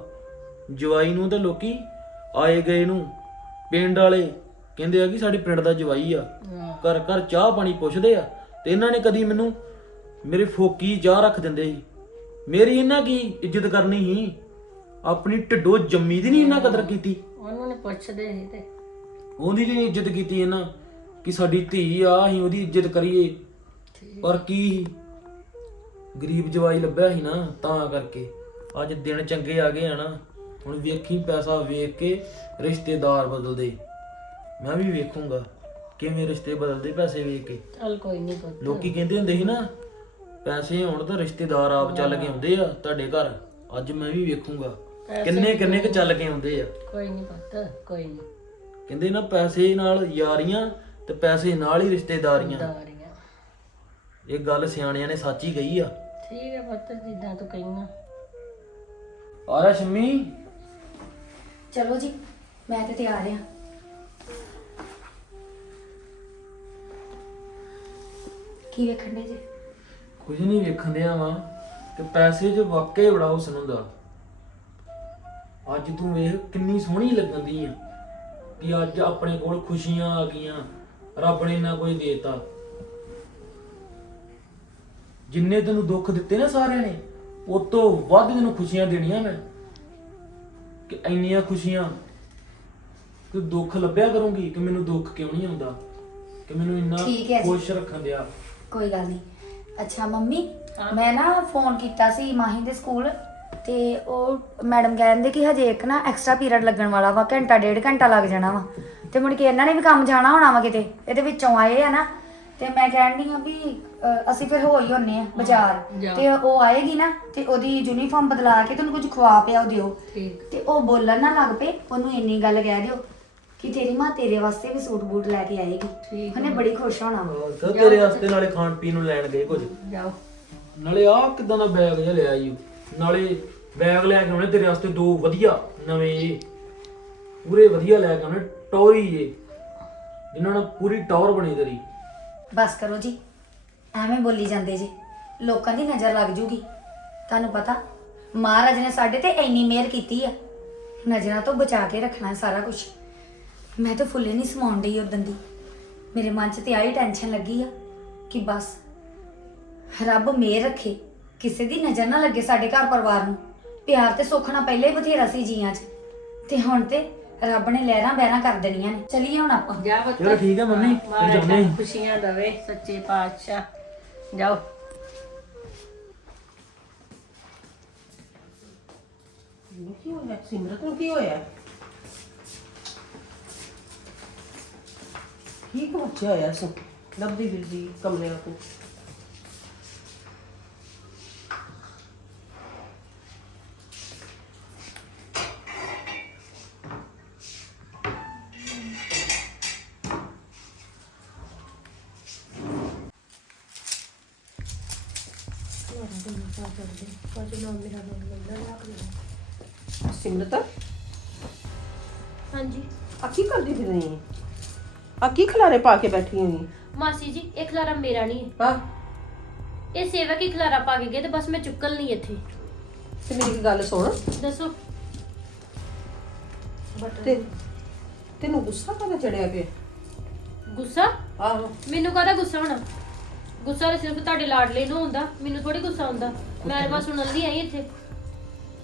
ਜਵਾਈ ਨੂੰ ਤਾਂ ਲੋਕੀ ਆਏ ਗਏ ਨੂੰ ਪਿੰਡ ਵਾਲੇ ਕਹਿੰਦੇ ਆ ਕਿ ਸਾਡੇ ਪਿੰਡ ਦਾ ਜਵਾਈ ਆ। ਘਰ ਘਰ ਚਾਹ ਪਾਣੀ ਪੁੱਛਦੇ ਆ। ਤੇ ਇਹਨਾਂ ਨੇ ਕਦੀ ਮੈਨੂੰ ਮੇਰੇ ਫੋਕੀ ਚਾਹ ਰੱਖ ਦਿੰਦੇ ਸੀ। ਮੇਰੀ ਇਹਨਾਂ ਕੀ ਇੱਜ਼ਤ ਕਰਨੀ ਸੀ? ਆਪਣੀ ਢਿੱਡੋ ਜੰਮੀ ਦੀ ਨਹੀਂ ਇਹਨਾਂ ਕਦਰ ਕੀਤੀ। ਉਹਨੂੰ ਨੇ ਪੁੱਛਦੇ ਸੀ ਤੇ। ਉਹਦੀ ਨਹੀਂ ਇੱਜ਼ਤ ਕੀਤੀ ਇਹਨਾਂ ਕਿ ਸਾਡੀ ਧੀ ਆ ਅਸੀਂ ਉਹਦੀ ਇੱਜ਼ਤ ਕਰੀਏ। ਪਰ ਕੀ ਗਰੀਬ ਜਵਾਈ ਲੱਭਿਆ ਸੀ ਨਾ ਤਾਂ ਕਰਕੇ। ਅੱਜ ਦਿਨ ਚੰਗੇ ਆ ਗਏ ਆ ਨਾ ਹੁਣ ਵੇਖੀ ਪੈਸਾ ਵੇਖ ਕੇ ਰਿਸ਼ਤੇਦਾਰ ਬਦਲਦੇ। ਮੈਂ ਵੀ ਵੇਖੂੰਗਾ। ਕਿਵੇਂ ਰਿਸ਼ਤੇ ਬਦਲਦੇ ਪੈਸੇ ਵੇਖ ਕੇ। ਚੱਲ ਕੋਈ ਨਹੀਂ ਪੁੱਤ। ਲੋਕੀ ਕਹਿੰਦੇ ਹੁੰਦੇ ਸੀ ਨਾ ਪੈਸੇ ਹੋਣ ਤਾਂ ਰਿਸ਼ਤੇਦਾਰ ਆਪ ਚੱਲ ਕੇ ਆਉਂਦੇ ਆ ਤੁਹਾਡੇ ਘਰ। ਅੱਜ ਮੈਂ ਵੀ ਵੇਖੂੰਗਾ ਕਿੰਨੇ ਕਿੰਨੇ ਕੁ ਚੱਲ ਕੇ ਆਉਂਦੇ ਆ। ਕੋਈ ਨਹੀਂ ਪੁੱਤ ਕੋਈ ਨਹੀਂ ਕਹਿੰਦੇ ਨਾ ਪੈਸੇ ਨਾਲ ਯਾਰੀਆਂ ਤੇ ਪੈਸੇ ਨਾਲ ਹੀ ਰਿਸ਼ਤੇਦਾਰੀਆਂ। ਦਾਰੀਆਂ ਇਹ ਗੱਲ ਸਿਆਣਿਆਂ ਨੇ ਸੱਚ ਹੀ ਕਹੀ ਆ। ਠੀਕ ਹੈ ਪੁੱਤ ਜਿੱਦਾਂ ਤੂੰ ਕਹੀਨਾ ਆ ਰਿਹਾ ਸ਼ੰਮੀ। ਚਲੋ ਜੀ ਮੈਂ ਤੇ ਤਿਆਰ ਆ। ਕੀ ਵੇਖਣ ਦੇ ਜੀ? ਕੁਝ ਨਹੀਂ ਵੇਖਣ ਦਿਆ ਵਾ ਕਿ ਪੈਸੇ 'ਚ ਵਾਕਈ ਬੜਾ ਹੁਸਨ ਹੁੰਦਾ। ਅੱਜ ਤੂੰ ਵੇਖ ਕਿੰਨੀ ਸੋਹਣੀ ਲੱਗਦੀ ਆ ਕਿ ਅੱਜ ਆਪਣੇ ਕੋਲ ਖੁਸ਼ੀਆਂ ਆ ਗਈਆਂ ਰੱਬ ਨੇ ਨਾ ਕੋਈ ਦੇਤਾ। ਜਿੰਨੇ ਤੈਨੂੰ ਦੁੱਖ ਦਿੱਤੇ ਨਾ ਸਾਰਿਆਂ ਨੇ ਉਹ ਤੋਂ ਵੱਧ ਤੈਨੂੰ ਖੁਸ਼ੀਆਂ ਦੇਣੀਆਂ ਮੈਂ। ਕਿ ਇੰਨੀਆਂ ਖੁਸ਼ੀਆਂ ਕਿ ਦੁੱਖ ਲੱਭਿਆ ਕਰੂੰਗੀ ਕਿ ਮੈਨੂੰ ਦੁੱਖ ਕਿਉਂ ਨਹੀਂ ਆਉਂਦਾ? ਕਿ ਮੈਨੂੰ ਇੰਨਾ ਠੀਕ ਹੈ ਜੀ। ਖੁਸ਼ ਰੱਖਣ ਦਿਆ। ਕੋਈ ਗੱਲ ਨਹੀਂ ਅੱਛਾ ਮੰਮੀ ਮੈਂ ਨਾ ਫੋਨ ਕੀਤਾ ਸੀ ਮਾਹੀ ਦੇ ਸਕੂਲ ਤੇ ਉਹ ਮੈਡਮ ਕਹਿੰਦੇ ਕਿ ਹਜੇ ਇੱਕ ਨਾ ਐਕਸਟਰਾ ਪੀਰੀਅਡ ਲੱਗਣ ਵਾਲਾ ਵਾ ਘੰਟਾ ਡੇਢ ਘੰਟਾ ਲੱਗ ਜਾਣਾ ਵਾ। ਤੇ ਮੁੜ ਕੇ ਇਹਨਾਂ ਨੇ ਵੀ ਕੰਮ ਜਾਣਾ ਹੋਣਾ ਵਾ ਕਿਤੇ ਇਹਦੇ ਵਿੱਚੋਂ ਆਏ ਆ ਨਾ। ਤੇ ਮੈਂ ਕਹਿਣ ਡਈ ਆ ਵੀ ਅ, ਅਸੀਂ ਫਿਰ ਹੋ ਹੀ ਹੁੰਨੇ ਆ ਬਾਜ਼ਾਰ। ਜਾ। ਤੇ ਉਹ ਆਏਗੀ ਨਾ ਤੇ ਉਹਦੀ ਯੂਨੀਫਾਰਮ ਬਦਲਾ ਕੇ ਤੇ ਉਹਨੂੰ ਕੁਝ ਖਵਾ ਪਿਆ ਦਿਓ। ਠੀਕ। ਤੇ ਉਹ ਬੋਲਣ ਨਾ ਲੱਗ ਪਏ ਉਹਨੂੰ ਇੰਨੀ ਗੱਲ ਕਹਿ ਦਿਓ। ਕਿ ਤੇਰੀ ਮਾਂ ਤੇਰੇ ਵਾਸਤੇ ਵੀ ਸੂਟ ਬੂਟ ਲੈ ਕੇ ਆਏਗੀ। ਠੀਕ ਉਹਨੇ ਬੜੀ ਖੁਸ਼ ਹੋਣਾ ਵਾ। ਹਾਂ, ਤਾਂ ਤੇਰੇ ਵਾਸਤੇ ਨਾਲੇ ਖਾਣ ਪੀਣ ਨੂੰ ਲੈਣ ਗਏ ਕੁਝ। ਜਾਓ। ਨਾਲੇ ਆਹ ਕਿਦਾਂ ਦਾ ਬੈਗ ਜਿਹਾ ਲਿਆ ਈ ਓ। ਨਾਲੇ ਬੈਗ ਲੈ ਕੇ ਆਉਣੇ ਤੇਰੇ ਵਾਸਤੇ ਦੋ ਵਧੀਆ ਨਵੇਂ ਜਿਹੇ ਪੂਰੇ ਵਧੀਆ ਲੈ ਕੇ ਆਉਣੇ ਟੌਰੀ ਜੇ। ਜਿਨ੍ਹਾਂ ਨਾਲ ਪੂਰੀ ਟੌਰ ਬਣੀ ਤੇਰੀ। ਬਸ ਕਰੋ ਜੀ ਐਵੇਂ ਬੋਲੀ ਜਾਂਦੇ ਜੀ। ਲੋਕਾਂ ਦੀ ਨਜ਼ਰ ਲੱਗ ਜੂਗੀ। ਤੁਹਾਨੂੰ ਪਤਾ ਮਹਾਰਾਜ ਨੇ ਸਾਡੇ ਤੇ ਇੰਨੀ ਮਿਹਰ ਕੀਤੀ ਆ। ਨਜ਼ਰਾਂ ਤੋਂ ਬਚਾ ਕੇ ਰੱਖਣਾ ਸਾਰਾ ਕੁਝ ਮੈਂ ਤਾਂ ਫੁੱਲੇ ਨਹੀਂ ਸਮਾਉਣ ਡਈ ਉਦੋਂ ਦੀ। ਮੇਰੇ ਮਨ 'ਚ ਤੇ ਆਈ ਟੈਨਸ਼ਨ ਲੱਗੀ ਆ ਕਿ ਬਸ ਰੱਬ ਮਿਹਰ ਰੱਖੇ ਕਿਸੇ ਦੀ ਨਜ਼ਰ ਨਾ ਲੱਗੇ ਸਾਡੇ ਘਰ ਪਰਿਵਾਰ ਨੂੰ। ਪਿਆਰ ਤੇ ਸੁੱਖ ਨਾਲ ਪਹਿਲੇ ਹੀ ਬਥੇਰਾ ਸੀ ਜੀਆਂ 'ਚ। ਤੇ ਹੁਣ ਤੇ ਰੱਬ ਨੇ ਲਹਿਰਾਂ ਬਹਿਰਾਂ ਕਰ ਦੇਣੀਆਂ ਨੇ। ਚਲੀਏ ਹੁਣ ਆਪਾਂ। ਜਾ ਪੁੱਤ। ਚਲੋ ਠੀਕ ਹੈ ਮੰਮੀ ਫਿਰ ਜਾਂਦੇ ਹਾਂ। ਖੁਸ਼ੀਆਂ ਦਵੇ ਸੱਚੇ ਪਾਤਸ਼ਾਹ। ਜਾਓ। ਕੀ ਹੋਇਆ ਸਿਮਰਤ ਨੂੰ ਕੀ ਹੋਇਆ? ਠੀਕ ਬੱਚਾ ਹੋਇਆ ਸੀ? ਲੱਭਦੀ ਫਿਰਦੀ ਕਮਰਿਆਂ ਤੋਂ ਸਿਮਰਤ? ਹਾਂਜੀ। ਆ ਕੀ ਕਰਦੀ ਫਿਰ ਰਹੀ ਆ ਕੀ ਖਲਾਰੇ ਪਾ ਕੇ ਬੈਠੀ ਹੋਈ? ਮਾਸੀ ਜੀ ਇਹ ਖਲਾਰਾ ਮੇਰਾ ਨਹੀਂ ਹੈ। ਹਾਂ। ਇਹ ਸੇਵਕ ਹੀ ਖਲਾਰਾ ਪਾ ਕੇ ਗਏ ਤੇ ਬਸ ਮੈਂ ਚੁੱਕਲ ਨਹੀਂ ਇੱਥੇ। ਤੇ ਮੇਰੀ ਇੱਕ ਗੱਲ ਸੁਣ। ਦੱਸੋ। ਤੇ ਤੈਨੂੰ ਗੁੱਸਾ ਕਦੋਂ ਚੜਿਆ ਪਿਆ? ਗੁੱਸਾ? ਆਹੋ। ਮੈਨੂੰ ਕਾਹਦਾ ਗੁੱਸਾ ਹੋਣਾ? ਗੁੱਸਾ ਤਾਂ ਸਿਰਫ ਤੁਹਾਡੇ ਲਾਡਲੇ ਨੂੰ ਹੁੰਦਾ ਮੈਨੂੰ ਥੋੜੀ ਗੁੱਸਾ ਹੁੰਦਾ। ਮੈਂ ਬਸ ਸੁਣਨ ਲਈ ਆਈ ਇੱਥੇ।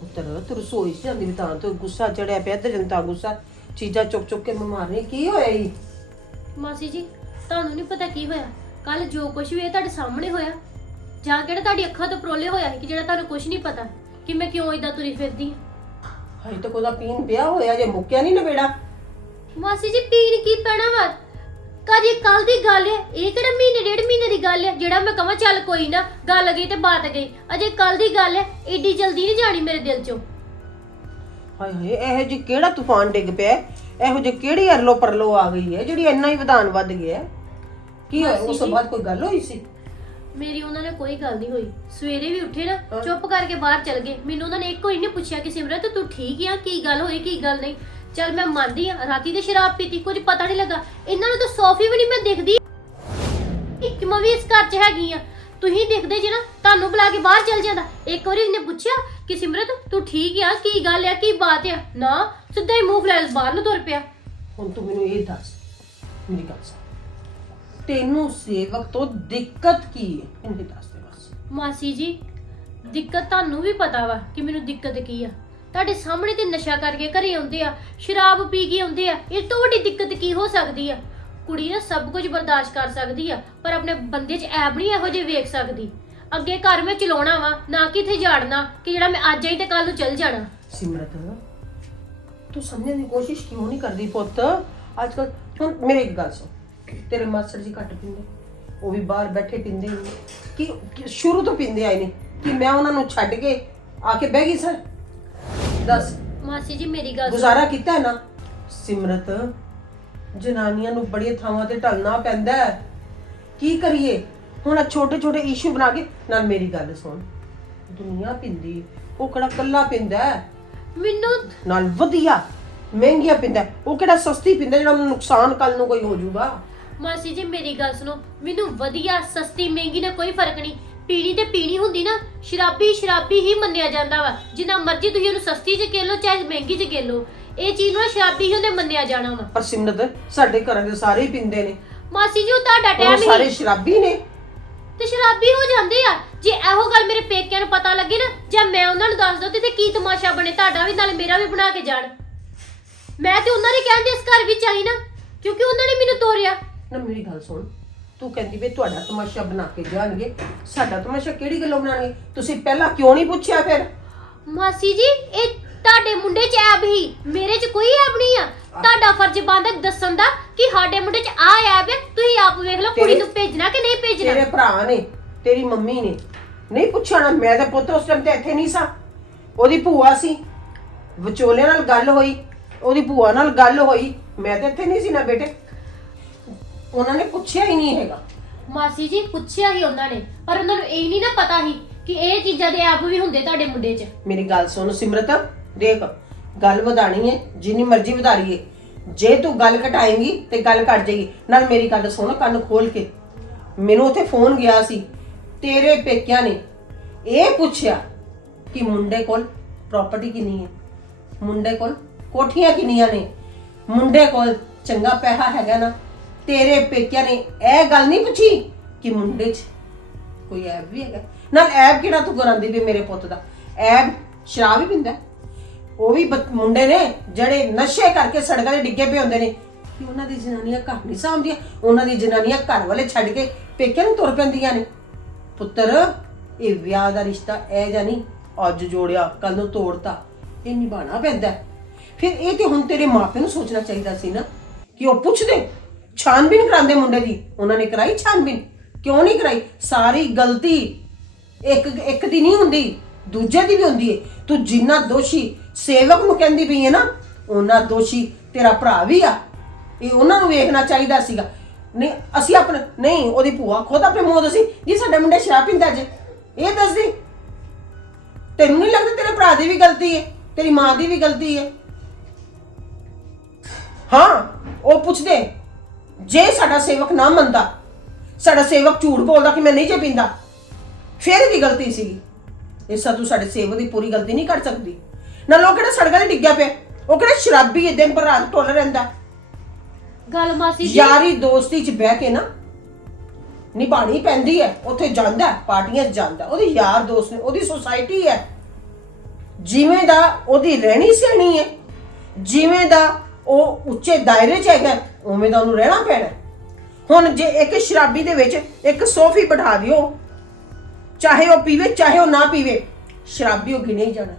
ਉੱਤਰ ਤੂੰ ਰਸੋਈ ਚ ਜਾਂਦੀ ਵੀ ਤਾਂ ਤੂੰ ਗੁੱਸਾ ਚੜਿਆ ਪਿਆ ਤੇ ਜਨਤਾ ਗੁੱਸਾ। ਚੀਜ਼ਾਂ ਚੁੱਕ ਚੁੱਕ ਕੇ ਮੈਂ ਮਾਰਨੀ ਕੀ ਹੋਇਆ ਈ? ਮਾਸੀ ਜੀ ਤੁਹਾਨੂੰ ਨਹੀਂ ਪਤਾ ਕੀ ਹੋਇਆ? ਕੱਲ ਜੋ ਕੁਝ ਵੀ ਇਹ ਤੁਹਾਡੇ ਸਾਹਮਣੇ ਹੋਇਆ। ਜਾਂ ਕਿਹੜਾ ਤੁਹਾਡੀ ਅੱਖਾਂ ਤੋਂ ਪਰੋਲੇ ਹੋਇਆ ਸੀ ਕਿ ਜਿਹੜਾ ਤੁਹਾਨੂੰ ਕੁਝ ਨਹੀਂ ਪਤਾ? ਕਿ ਮੈਂ ਕਿਉਂ ਇਦਾਂ ਤੁਰੀ ਫਿਰਦੀ ਹਾਂ ਹਾਈ ਤਾਂ ਕੋਦਾ ਪੀਣ ਪਿਆ ਹੋਇਆ ਜੇ ਮੁੱਕਿਆ ਨਹੀਂ ਨਵੇੜਾ। ਮਾਸੀ ਜੀ ਪੀਣ ਕੀ ਪੈਣਾ ਵਾ? ਕਦੀ ਕੱਲ ਦੀ ਗੱਲ ਹੈ? ਇਹ ਕਿਹੜਾ ਮਹੀਨੇ ਡੇਢ ਮਹੀਨੇ ਦੀ ਗੱਲ ਹੈ? ਜਿਹੜਾ ਮੈਂ ਕਹਾਂ ਚੱਲ ਕੋਈ ਨਾ ਗੱਲ ਗਈ ਤੇ ਬਾਤ ਗਈ। ਅਜੇ ਕੱਲ ਦੀ ਗੱਲ ਹੈ ਏਡੀ ਜਲਦੀ ਨਹੀਂ ਜਾਣੀ ਮੇਰੇ ਦਿਲ ਚੋਂ। ਹਾਏ ਹਾਏ ਇਹੋ ਜੀ ਕਿਹੜਾ ਤੂਫਾਨ ਡਿੱਗ ਪਿਆ ਹੈ? ਇਹੋ ਜੀ ਕਿਹੜੀ ਅਰਲੋ ਪਰਲੋ ਆ ਗਈ ਹੈ? ਜਿਹੜੀ ਇੰਨਾ ਹੀ ਵਿਧਾਨ ਵੱਧ ਗਿਆ ਹੈ? ਕੀ ਹੋਇਆ? ਉਸ ਤੋਂ ਬਾਅਦ ਕੋਈ ਗੱਲ ਹੋਈ ਸੀ? ਮੇਰੀ ਉਹਨਾਂ ਨੇ ਕੋਈ ਗੱਲ ਨਹੀਂ ਹੋਈ। ਸਵੇਰੇ ਵੀ ਉੱਠੇ ਨਾ ਚੁੱਪ ਕਰਕੇ ਬਾਹਰ ਚਲ ਗਏ। ਮੈਨੂੰ ਉਹਨਾਂ ਨੇ ਇੱਕ ਕੋਈ ਨਹੀਂ ਪੁੱਛਿਆ ਕਿ ਸਿਮਰਤ ਤੂੰ ਠੀਕ ਆ? ਕੀ ਗੱਲ ਹੋਈ ਕੀ ਗੱਲ ਨਹੀਂ? ਚੱਲ ਮੈਂ ਮੰਨਦੀ ਆ ਰਾਤੀ ਤੇ ਸ਼ਰਾਬ ਪੀਤੀ ਕੁਝ ਪਤਾ ਨਹੀਂ ਲੱਗਾ। ਇਹਨਾਂ ਨੂੰ ਤਾਂ ਸੌਫੀ ਵੀ ਨਹੀਂ ਮੈਂ ਦੇਖਦੀ। ਕਿ ਮੈਂ ਵੀ ਇਸ ਘਰ 'ਚ ਹੈਗੀ ਆ। ਤੁਸੀਂ ਦੇਖਦੇ ਜੇ ਨਾ ਤੁਹਾਨੂੰ ਬੁਲਾ ਕੇ ਬਾਹਰ ਚਲ ਜਾਂਦਾ। ਇੱਕ ਵਾਰੀ ਇਹਨੇ ਪੁੱਛਿਆ ਕਿ ਸਿਮਰਤ ਤੂੰ ਠੀਕ ਆ? ਕੀ ਗੱਲ ਆ? ਕੀ ਬਾਤ ਆ? ਨਾ ਸਿੱਧਾ ਹੀ ਮੂੰਹ ਫਲੈਲ ਬਾਹਰ ਨੂੰ ਤੁਰ ਪਿਆ। ਹੁਣ ਤੂੰ ਮੈਨੂੰ ਇਹ ਦੱਸ ਮੇਰੀ ਗੱਲ ਸੁਣ। ਤੈਨੂੰ ਸੇਵਕ ਤੋਂ ਦਿੱਕਤ ਕੀ ਹੈ? ਇਹਨੂੰ ਦੱਸ ਦੇ ਬਸ। ਮਾਸੀ ਜੀ ਦਿੱਕਤ ਤੁਹਾਨੂੰ ਵੀ ਪਤਾ ਵਾ ਕਿ ਮੈਨੂੰ ਦਿੱਕਤ ਕੀ ਆ। ਤੁਹਾਡੇ ਸਾਹਮਣੇ ਤੇ ਨਸ਼ਾ ਕਰਕੇ ਘਰੇ ਆਉਂਦੇ ਆ ਸ਼ਰਾਬ ਪੀ ਕੇ ਆਉਂਦੇ ਆ ਇਹ ਤੋਂ ਵੱਡੀ ਦਿੱਕਤ ਕੀ ਹੋ ਸਕਦੀ ਆ? ਕੁੜੀ ਨਾ ਸਭ ਕੁਝ ਬਰਦਾਸ਼ਤ ਕਰ ਸਕਦੀ ਆ ਪਰ ਆਪਣੇ ਬੰਦੇ 'ਚ ਐਬ ਨਹੀਂ ਇਹੋ ਜਿਹੇ ਵੇਖ ਸਕਦੀ। ਅੱਗੇ ਘਰ ਮੈਂ ਚਲਾਉਣਾ ਵਾ ਨਾ ਕਿ ਇੱਥੇ ਝਾੜਨਾ ਕਿ ਜਿਹੜਾ ਮੈਂ ਅੱਜ ਆਈ ਤੇ ਕੱਲ ਨੂੰ ਚੱਲ ਜਾਣਾ। ਸਿਮਰਤ ਤੂੰ ਸਮਝਣ ਦੀ ਕੋਸ਼ਿਸ਼ ਕਿਉਂ ਨਹੀਂ ਕਰਦੀ ਪੁੱਤ? ਅੱਜ ਕੱਲ ਹੁਣ ਮੇਰੀ ਇੱਕ ਗੱਲ ਸੁਣ। ਤੇਰੇ ਮਾਸਟਰ ਜੀ ਘੱਟ ਪੀਂਦੇ। ਉਹ ਵੀ ਬਾਹਰ ਬੈਠੇ ਪੀਂਦੇ ਹੀ ਨੇ ਕਿ ਕਿ ਸ਼ੁਰੂ ਤੋਂ ਪੀਂਦੇ ਆਏ ਨੇ ਕਿ ਮੈਂ ਉਹਨਾਂ ਨੂੰ ਛੱਡ ਕੇ ਆ ਕੇ ਬਹਿ ਗਈ ਸਰ? ਦੱਸ। ਮਾਸੀ ਜੀ ਮੇਰੀ ਗੱਲ ਸੁਣੋ। ਗੁਜ਼ਾਰਾ ਕੀਤਾ ਹੈ ਨਾ? ਸਿਮਰਤ ਜਨਾਨੀਆਂ ਨੂੰ ਬੜੀਆਂ ਥਾਵਾਂ ਤੇ ਢਲਣਾ ਪੈਂਦਾ ਹੈ। ਕੀ ਕਰੀਏ? ਹੁਣ ਆ ਛੋਟੇ ਛੋਟੇ ਇਸ਼ੂ ਬਣਾ ਕੇ ਨਾਲ ਮੇਰੀ ਗੱਲ ਸੁਣ। ਦੁਨੀਆ ਪਿੰਦੀ ਉਹ ਕਿਹੜਾ ਕੱਲਾ ਪਿੰਦਾ ਮੈਨੂੰ ਨਾਲ ਵਧੀਆ ਮਹਿੰਗੀਆਂ ਪਿੰਦਾ। ਉਹ ਕਿਹੜਾ ਸਸਤੀ ਪਿੰਦਾ ਜਿਹੜਾ ਉਹਨੂੰ ਨੁਕਸਾਨ ਕੱਲ ਨੂੰ ਕੋਈ ਹੋ ਜਾਊਗਾ ਮਾਸੀ ਜੀ ਮੇਰੀ ਗੱਲ ਸੁਣੋ। ਮੈਨੂੰ ਵਧੀਆ ਸਸਤੀ ਮਹਿੰਗੀ ਨਾਲ ਕੋਈ ਫ਼ਰਕ ਨਹੀਂ। ਪੀਣੀ ਤੇ ਪੀਣੀ ਹੁੰਦੀ ਨਾ ਸ਼ਰਾਬੀ ਸ਼ਰਾਬੀ ਹੀ ਮੰਨਿਆ ਜਾਂਦਾ ਵਾ। ਜਿੰਨਾ ਮਰਜ਼ੀ ਤੁਸੀਂ ਉਹਨੂੰ ਸਸਤੀ ਚ ਕੇ ਲਓ ਚਾਹੇ ਮਹਿੰਗੀ ਚ ਕੇ ਲਓ ਇਹ ਚੀਜ਼ ਨੂੰ ਨਾ ਸ਼ਰਾਬੀ ਹੀ ਉਹਨੇ ਮੰਨਿਆ ਜਾਣਾ ਵਾ। ਪਰ ਸਿਮਰਤ ਸਾਡੇ ਘਰਾਂ ਦੇ ਸਾਰੇ ਹੀ ਪਿੰਦੇ ਨੇ। ਮਾਸੀ ਜੀ ਉਹ ਤੁਹਾਡਾ ਉਹ ਟਾਈਮ ਸਾਰੇ ਸ਼ਰਾਬੀ ਨੇ। ਤੇ ਸ਼ਰਾਬੀ ਹੋ ਜਾਂਦੇ ਆ। ਜੇ ਇਹੋ ਗੱਲ ਮੇਰੇ ਪੇਕਿਆਂ ਨੂੰ ਪਤਾ ਲੱਗੇ ਨਾ ਜਾਂ ਮੈਂ ਉਹਨਾਂ ਨੂੰ ਦੱਸ ਦਵਾਂ ਤੇ ਕੀ ਤਮਾਸ਼ਾ ਬਣੇ ਤੁਹਾਡਾ ਵੀ ਨਾਲੇ ਮੇਰਾ ਵੀ ਬਣਾ ਕੇ ਜਾਣ। ਮੈਂ ਤੇ ਉਹਨਾਂ ਦੇ ਕਹਿੰਦੇ ਇਸ ਘਰ ਵਿੱਚ ਆਈ ਨਾ ਕਿਉਂਕਿ ਉਹਨਾਂ ਨੇ ਮੈਨੂੰ ਤੋਰਿਆ। ਨਾ ਮੇਰੀ ਗੱਲ ਸੁਣ ਤੂੰ ਕਹਿੰਦੀ ਵੀ ਤੁਹਾਡਾ ਤਮਾਸ਼ਾ ਬਣਾ ਕੇ ਜਾਣਗੇ। ਸਾਡਾ ਤਮਾਸ਼ਾ ਕਿਹੜੀ ਗੱਲੋਂ ਬਣਾਣਗੇ ਤੁਸੀਂ ਪਹਿਲਾਂ ਕਿਉਂ ਨਹੀਂ ਪੁੱਛਿਆ ਫਿਰ? ਮਾਸੀ ਜੀ ਇਹ ਤੁਹਾਡੇ ਮੁੰਡੇ 'ਚ ਐਬ ਹੀ ਮੇਰੇ 'ਚ ਕੋਈ ਐਬ ਨਹੀਂ ਆ। ਤੁਹਾਡਾ ਫਰਜ਼ ਬਣਦਾ ਦੱਸਣ ਦਾ ਕਿ ਸਾਡੇ ਮੁੰਡੇ 'ਚ ਆ ਐਬ ਹੈ ਤੁਸੀਂ ਆਪ ਵੇਖ ਲਓ ਕੁੜੀ ਨੂੰ ਭੇਜਣਾ ਕਿ ਨਹੀਂ ਭੇਜਣਾ? ਤੇਰੇ ਭਰਾ ਨੇ ਤੇਰੀ ਮੰਮੀ ਨੇ। ਨਹੀਂ ਪੁੱਛਿਆ ਨਾ ਮੈਂ ਤਾਂ ਪੁੱਤ ਉਸ ਟਾਈਮ ਤੇ ਇੱਥੇ ਨਹੀਂ ਸਾਂ। ਉਹਦੀ ਭੂਆ ਸੀ। ਵਿਚੋਲੇ ਨਾਲ ਗੱਲ ਹੋਈ। ਉਹਦੀ ਭੂਆ ਨਾਲ ਗੱਲ ਹੋਈ। ਮੈਂ ਤਾਂ ਇੱਥੇ ਨਹੀਂ ਸੀ ਨਾ ਬੇਟੇ। ਉਹਨਾਂ ਨੇ ਪੁੱਛਿਆ ਹੀ ਨਹੀਂ ਹੈਗਾ। ਮਾਸੀ ਜੀ ਪੁੱਛਿਆ ਹੀ ਉਹਨਾਂ ਨੇ। ਪਰ ਉਹਨਾਂ ਨੂੰ ਇਹ ਨਹੀਂ ਨਾ ਪਤਾ ਸੀ ਕਿ ਇਹ ਚੀਜ਼ਾਂ ਦੇ ਐਬ ਵੀ ਹੁੰਦੇ ਤੁਹਾਡੇ ਮੁੰਡੇ 'ਚ। ਮੇਰੀ ਗੱਲ ਸੁਣ ਸਿਮਰਤ ਦੇਖ। ਗੱਲ ਵਧਾਣੀ ਹੈ ਜਿੰਨੀ ਮਰਜ਼ੀ ਵਧਾ ਲਈਏ ਜੇ ਤੂੰ ਗੱਲ ਘਟਾਏਂਗੀ ਤੇ ਗੱਲ ਘਟ ਜਾਏਗੀ। ਨਾਲ ਮੇਰੀ ਗੱਲ ਸੁਣ, ਕੰਨ ਖੋਲ ਕੇ। ਮੈਨੂੰ ਉੱਥੇ ਫੋਨ ਗਿਆ ਸੀ। ਤੇਰੇ ਪੇਕਿਆਂ ਨੇ ਇਹ ਪੁੱਛਿਆ ਕਿ ਮੁੰਡੇ ਕੋਲ ਪ੍ਰਾਪਰਟੀ ਕਿੰਨੀ ਹੈ? ਮੁੰਡੇ ਕੋਲ ਕੋਠੀਆਂ ਕਿੰਨੀਆਂ ਨੇ? ਮੁੰਡੇ ਕੋਲ ਚੰਗਾ ਪੈਸਾ ਹੈਗਾ ਨਾ? ਤੇਰੇ ਪੇਕਿਆਂ ਨੇ ਇਹ ਗੱਲ ਨਹੀਂ ਪੁੱਛੀ ਕਿ ਮੁੰਡੇ 'ਚ ਕੋਈ ਐਬ ਵੀ ਹੈਗਾ? ਨਾਲ ਐਬ ਕਿਹੜਾ ਤੂੰ ਕਰਾਂਦੀ ਵੀ ਮੇਰੇ ਪੁੱਤ ਦਾ? ਐਬ ਸ਼ਰਾਬ ਹੀ ਪਿੰਦਾ ਉਹ ਵੀ ਬੱਚ- ਮੁੰਡੇ ਨੇ ਜਿਹੜੇ ਨਸ਼ੇ ਕਰਕੇ ਸੜਕਾਂ ਤੇ ਡਿੱਗੇ ਪਏ ਹੁੰਦੇ ਨੇ। ਕਿ ਉਹਨਾਂ ਦੀ ਜਨਾਨੀਆਂ ਘਰ ਨਹੀਂ ਸਾਂਭਦੀਆਂ, ਉਹਨਾਂ ਦੀ ਜਨਾਨੀਆਂ ਘਰ ਵਾਲੇ ਛੱਡ ਕੇ ਪੇਕੇ ਨੂੰ ਤੁਰ ਪੈਂਦੀਆਂ ਨੇ। ਪੁੱਤਰ, ਇਹ ਵਿਆਹ ਦਾ ਰਿਸ਼ਤਾ ਐ ਜਾਂ ਨਹੀਂ, ਅੱਜ ਜੋੜਿਆ ਕੱਲ ਨੂੰ ਤੋੜਤਾ, ਇਹ ਨਿਭਾਣਾ ਪੈਂਦਾ। ਹੈ। ਫਿਰ ਇਹ ਤੇ ਹੁਣ ਤੇਰੇ ਮਾਪੇ ਨੂੰ ਸੋਚਣਾ ਚਾਹੀਦਾ ਸੀ ਨਾ ਕਿ ਉਹ ਪੁੱਛਦੇ, ਛਾਨਬੀਨ ਕਰਾਉਂਦੇ ਮੁੰਡੇ ਦੀ। ਉਹਨਾਂ ਨੇ ਕਰਾਈ ਛਾਨਬੀਨ? ਕਿਉਂ ਨਹੀਂ ਕਰਾਈ? ਸਾਰੀ ਗਲਤੀ ਇੱਕ ਇੱਕ ਦੀ ਨਹੀਂ ਹੁੰਦੀ, ਦੂਜੇ ਦੀ ਵੀ ਹੁੰਦੀ ਏ। ਤੂੰ ਜਿੰਨਾ ਦੋਸ਼ੀ ਸੇਵਕ ਨੂੰ ਕਹਿੰਦੀ ਪਈ ਹੈ ਨਾ, ਉਹਨਾਂ ਦੋਸ਼ੀ ਤੇਰਾ ਭਰਾ ਵੀ ਆ। ਇਹ ਉਹਨਾਂ ਨੂੰ ਵੇਖਣਾ ਚਾਹੀਦਾ ਸੀਗਾ। ਨਹੀਂ, ਅਸੀਂ ਆਪਣੇ ਨਹੀਂ, ਉਹਦੀ ਭੂਆ ਖੁਦ ਆਪਣੇ ਮੂੰਹ ਦੱਸੀ, ਜੀ, ਸਾਡੇ ਮੁੰਡੇ ਸ਼ਰਾਬ ਪੀਂਦਾ ਜੇ। ਇਹ ਦੱਸਦੀ, ਤੈਨੂੰ ਨਹੀਂ ਲੱਗਦਾ ਤੇਰੇ ਭਰਾ ਦੀ ਵੀ ਗਲਤੀ ਹੈ ਤੇਰੀ ਮਾਂ ਦੀ ਵੀ ਗਲਤੀ ਹੈ ਹਾਂ, ਉਹ ਪੁੱਛਦੇ, ਜੇ ਸਾਡਾ ਸੇਵਕ ਨਾ ਮੰਨਦਾ, ਸਾਡਾ ਸੇਵਕ ਝੂਠ ਬੋਲਦਾ ਕਿ ਮੈਂ ਨਹੀਂ ਜੇ ਪੀਂਦਾ? ਫਿਰ ਵੀ ਗਲਤੀ ਸੀਗੀ। ਇਸਾ ਤੂੰ ਸਾਡੇ ਸੇਵਕ ਦੀ ਪੂਰੀ ਗਲਤੀ ਨਹੀਂ ਕਰ ਸਕਦੀ। ਨਾ ਲੋਕ ਕਿਹੜਾ ਸੜਕਾਂ ਤੇ ਡਿੱਗਿਆ ਪਿਆ? ਉਹ ਕਿਹੜਾ ਸ਼ਰਾਬੀ ਹੈ ਦਿਨ ਪਰ ਰਾਤ ਟੋਲ ਰਹਿੰਦਾ? ਗੱਲ ਮਾਸੀ ਜੀ। ਯਾਰੀ ਦੋਸਤੀ 'ਚ ਬਹਿ ਕੇ ਨਾ ਨਿਭਾਣੀ ਪੈਂਦੀ ਹੈ ਉੱਥੇ ਜਾਂਦਾ ਹੈ, ਪਾਰਟੀਆਂ 'ਚ ਜਾਂਦਾ ਉਹਦੇ ਯਾਰ ਦੋਸਤ ਨੇ ਉਹਦੀ ਸੁਸਾਇਟੀ ਹੈ। ਜਿਵੇਂ ਦਾ ਉਹਦੀ ਰਹਿਣੀ ਸਹਿਣੀ ਹੈ ਜਿਵੇਂ ਦਾ ਉਹ ਉੱਚੇ ਦਾਇਰੇ 'ਚ ਹੈਗਾ ਉਵੇਂ ਦਾ ਉਹਨੂੰ ਰਹਿਣਾ ਪੈਣਾ ਹੈ। ਹੁਣ ਜੇ ਇੱਕ ਸ਼ਰਾਬੀ ਦੇ ਵਿੱਚ ਇੱਕ ਸੋਫੀ ਬਿਠਾ ਦਿਓ ਚਾਹੇ ਉਹ ਪੀਵੇ ਚਾਹੇ ਉਹ ਨਾ ਪੀਵੇ ਸ਼ਰਾਬੀ ਉਹ ਗਿਣੇ ਹੀ ਜਾਣਾ।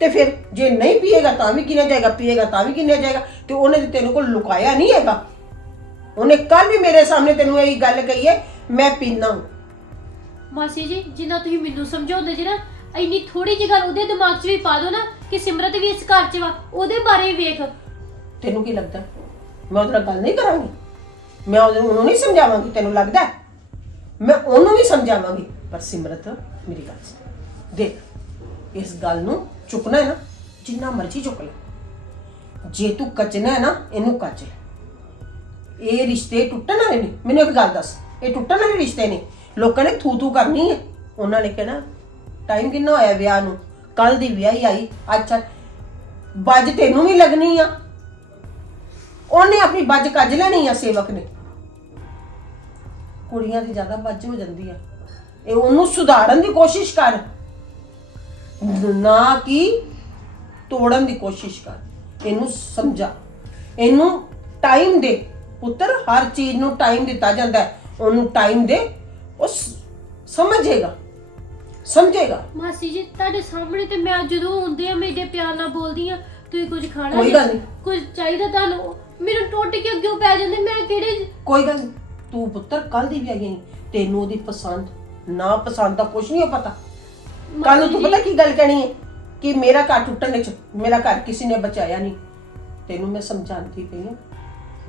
ਤੇ ਫਿਰ ਜੇ ਨਹੀਂ ਪੀਏਗਾ ਤਾਂ ਵੀ ਗਿਣਿਆ ਜਾਏਗਾ ਪੀਏਗਾ ਤਾਂ ਵੀ ਗਿਣਿਆ ਜਾਏਗਾ ਤੇ ਉਹਨੇ ਤੇ ਤੈਨੂੰ ਕੋਲ ਲੁਕਾਇਆ ਨਹੀਂ ਹੈਗਾ। ਉਹਨੇ ਕੱਲ ਵੀ ਮੇਰੇ ਸਾਹਮਣੇ ਤੈਨੂੰ ਇਹ ਗੱਲ ਕਹੀ ਹੈ ਮੈਂ ਪੀਣਾ ਮਾਸੀ ਜੀ ਜਿੰਨਾ ਤੁਸੀਂ ਮੈਨੂੰ ਸਮਝਾਉਂਦੇ ਜੀ ਨਾ ਇੰਨੀ ਥੋੜੀ ਜਿਹੀ ਗੱਲ ਉਹਦੇ ਦਿਮਾਗ 'ਚ ਵੀ ਪਾ ਦਿਓ ਨਾ ਕਿ ਸਿਮਰਤ ਵੀ ਇਸ ਘਰ 'ਚ ਵਾ ਉਹਦੇ ਬਾਰੇ ਵੀ ਵੇਖ। ਤੈਨੂੰ ਕੀ ਲੱਗਦਾ? ਮੈਂ ਉਹਦੇ ਨਾਲ ਗੱਲ ਨਹੀਂ ਕਰਾਂਗੀ। ਮੈਂ ਉਹਦੇ ਨੂੰ ਉਹਨੂੰ ਨਹੀਂ ਸਮਝਾਵਾਂਗੀ ਤੈਨੂੰ ਲੱਗਦਾ ਹੈ? ਮੈਂ ਉਹਨੂੰ ਵੀ ਸਮਝਾਵਾਂਗੀ। ਪਰ ਸਿਮਰਤ ਮੇਰੀ ਗੱਲ ਸੁਣ। ਦੇਖ ਇਸ ਗੱਲ ਨੂੰ ਚੁੱਕਣਾ ਹੈ ਨਾ, ਜਿੰਨਾ ਮਰਜ਼ੀ ਚੁੱਕ ਲੈ। ਜੇ ਤੂੰ ਕੱਚਣਾ ਹੈ ਨਾ, ਇਹਨੂੰ ਕੱਚ ਲੈ। ਇਹ ਰਿਸ਼ਤੇ ਟੁੱਟਣ ਵਾਲੇ ਨੇ। ਮੈਨੂੰ ਇੱਕ ਗੱਲ ਦੱਸ, ਇਹ ਟੁੱਟਣ ਵਾਲੇ ਰਿਸ਼ਤੇ ਨੇ। ਲੋਕਾਂ ਨੇ ਥੂ ਥੂ ਕਰਨੀ ਹੈ। ਉਹਨਾਂ ਨੇ ਕਹਿਣਾ ਟਾਈਮ ਕਿੰਨਾ ਹੋਇਆ ਵਿਆਹ ਨੂੰ? ਕੱਲ ਦੀ ਵਿਆਹੀ ਆਈ ਅੱਛਾ ਬੱਜ ਤੈਨੂੰ ਵੀ ਲੱਗਣੀ ਆ। ਉਹਨੇ ਆਪਣੀ ਬੱਜ ਕੱਜ ਲੈਣੀ ਆ ਸੇਵਕ ਨੇ। ਕੁੜੀਆਂ ਦੀ ਜ਼ਿਆਦਾ ਬੱਜ ਹੋ ਜਾਂਦੀ ਆ। ਇਹ ਉਹਨੂੰ ਸੁਧਾਰਨ ਦੀ ਕੋਸ਼ਿਸ਼ ਕਰ। ਨਾ ਕਿ ਤੋੜਨ ਦੀ ਕੋਸ਼ਿਸ਼ ਕਰ। ਇਹਨੂੰ ਸਮਝਾ। ਇਹਨੂੰ ਟਾਈਮ ਦੇ। ਪੁੱਤਰ ਹਰ ਚੀਜ਼ ਨੂੰ ਟਾਈਮ ਦਿੱਤਾ ਜਾਂਦਾ ਹੈ। ਉਹਨੂੰ ਟਾਈਮ ਦੇ। ਉਹ ਸ- ਸਮਝੇਗਾ। ਸਮਝੇਗਾ। ਮਾਸੀ ਜੀ ਤੁਹਾਡੇ ਸਾਹਮਣੇ ਤੇ ਮੈਂ ਜਦੋਂ ਹੁੰਦੇ ਆ ਮੈਂ ਏਡੇ ਪਿਆਰ ਨਾਲ ਬੋਲਦੀ ਆ ਤੁਸੀਂ ਕੁਝ ਖਾਣਾ ਕੋਈ ਗੱਲ ਨਹੀਂ। ਕੁਝ ਚਾਹੀਦਾ ਤੁਹਾਨੂੰ? ਮੈਨੂੰ ਟੁੱਟ ਕੇ ਅੱਗੇ ਪੈ ਜਾਂਦੇ ਮੈਂ ਕਿਹੜੇ ਕੋਈ ਗੱਲ ਨਹੀਂ। ਤੂੰ ਪੁੱਤਰ ਕੱਲ ਦੀ ਵੀ ਆਈ ਹੈ ਤੈਨੂੰ ਉਹਦੀ ਪਸੰਦ ਨਾ ਪਸੰਦ ਦਾ ਕੁਝ ਨਹੀਂ ਪਤਾ। ਕੱਲ ਨੂੰ ਤੂੰ ਪਤਾ ਕੀ ਗੱਲ ਕਹਿਣੀ ਹੈ? ਕਿ ਮੇਰਾ ਘਰ ਟੁੱਟਣ ਵਿੱਚ ਮੇਰਾ ਘਰ ਕਿਸੇ ਨੇ ਬਚਾਇਆ ਨਹੀਂ। ਤੈਨੂੰ ਮੈਂ ਸਮਝਾਉਂਦੀ ਪਈ ਹਾਂ।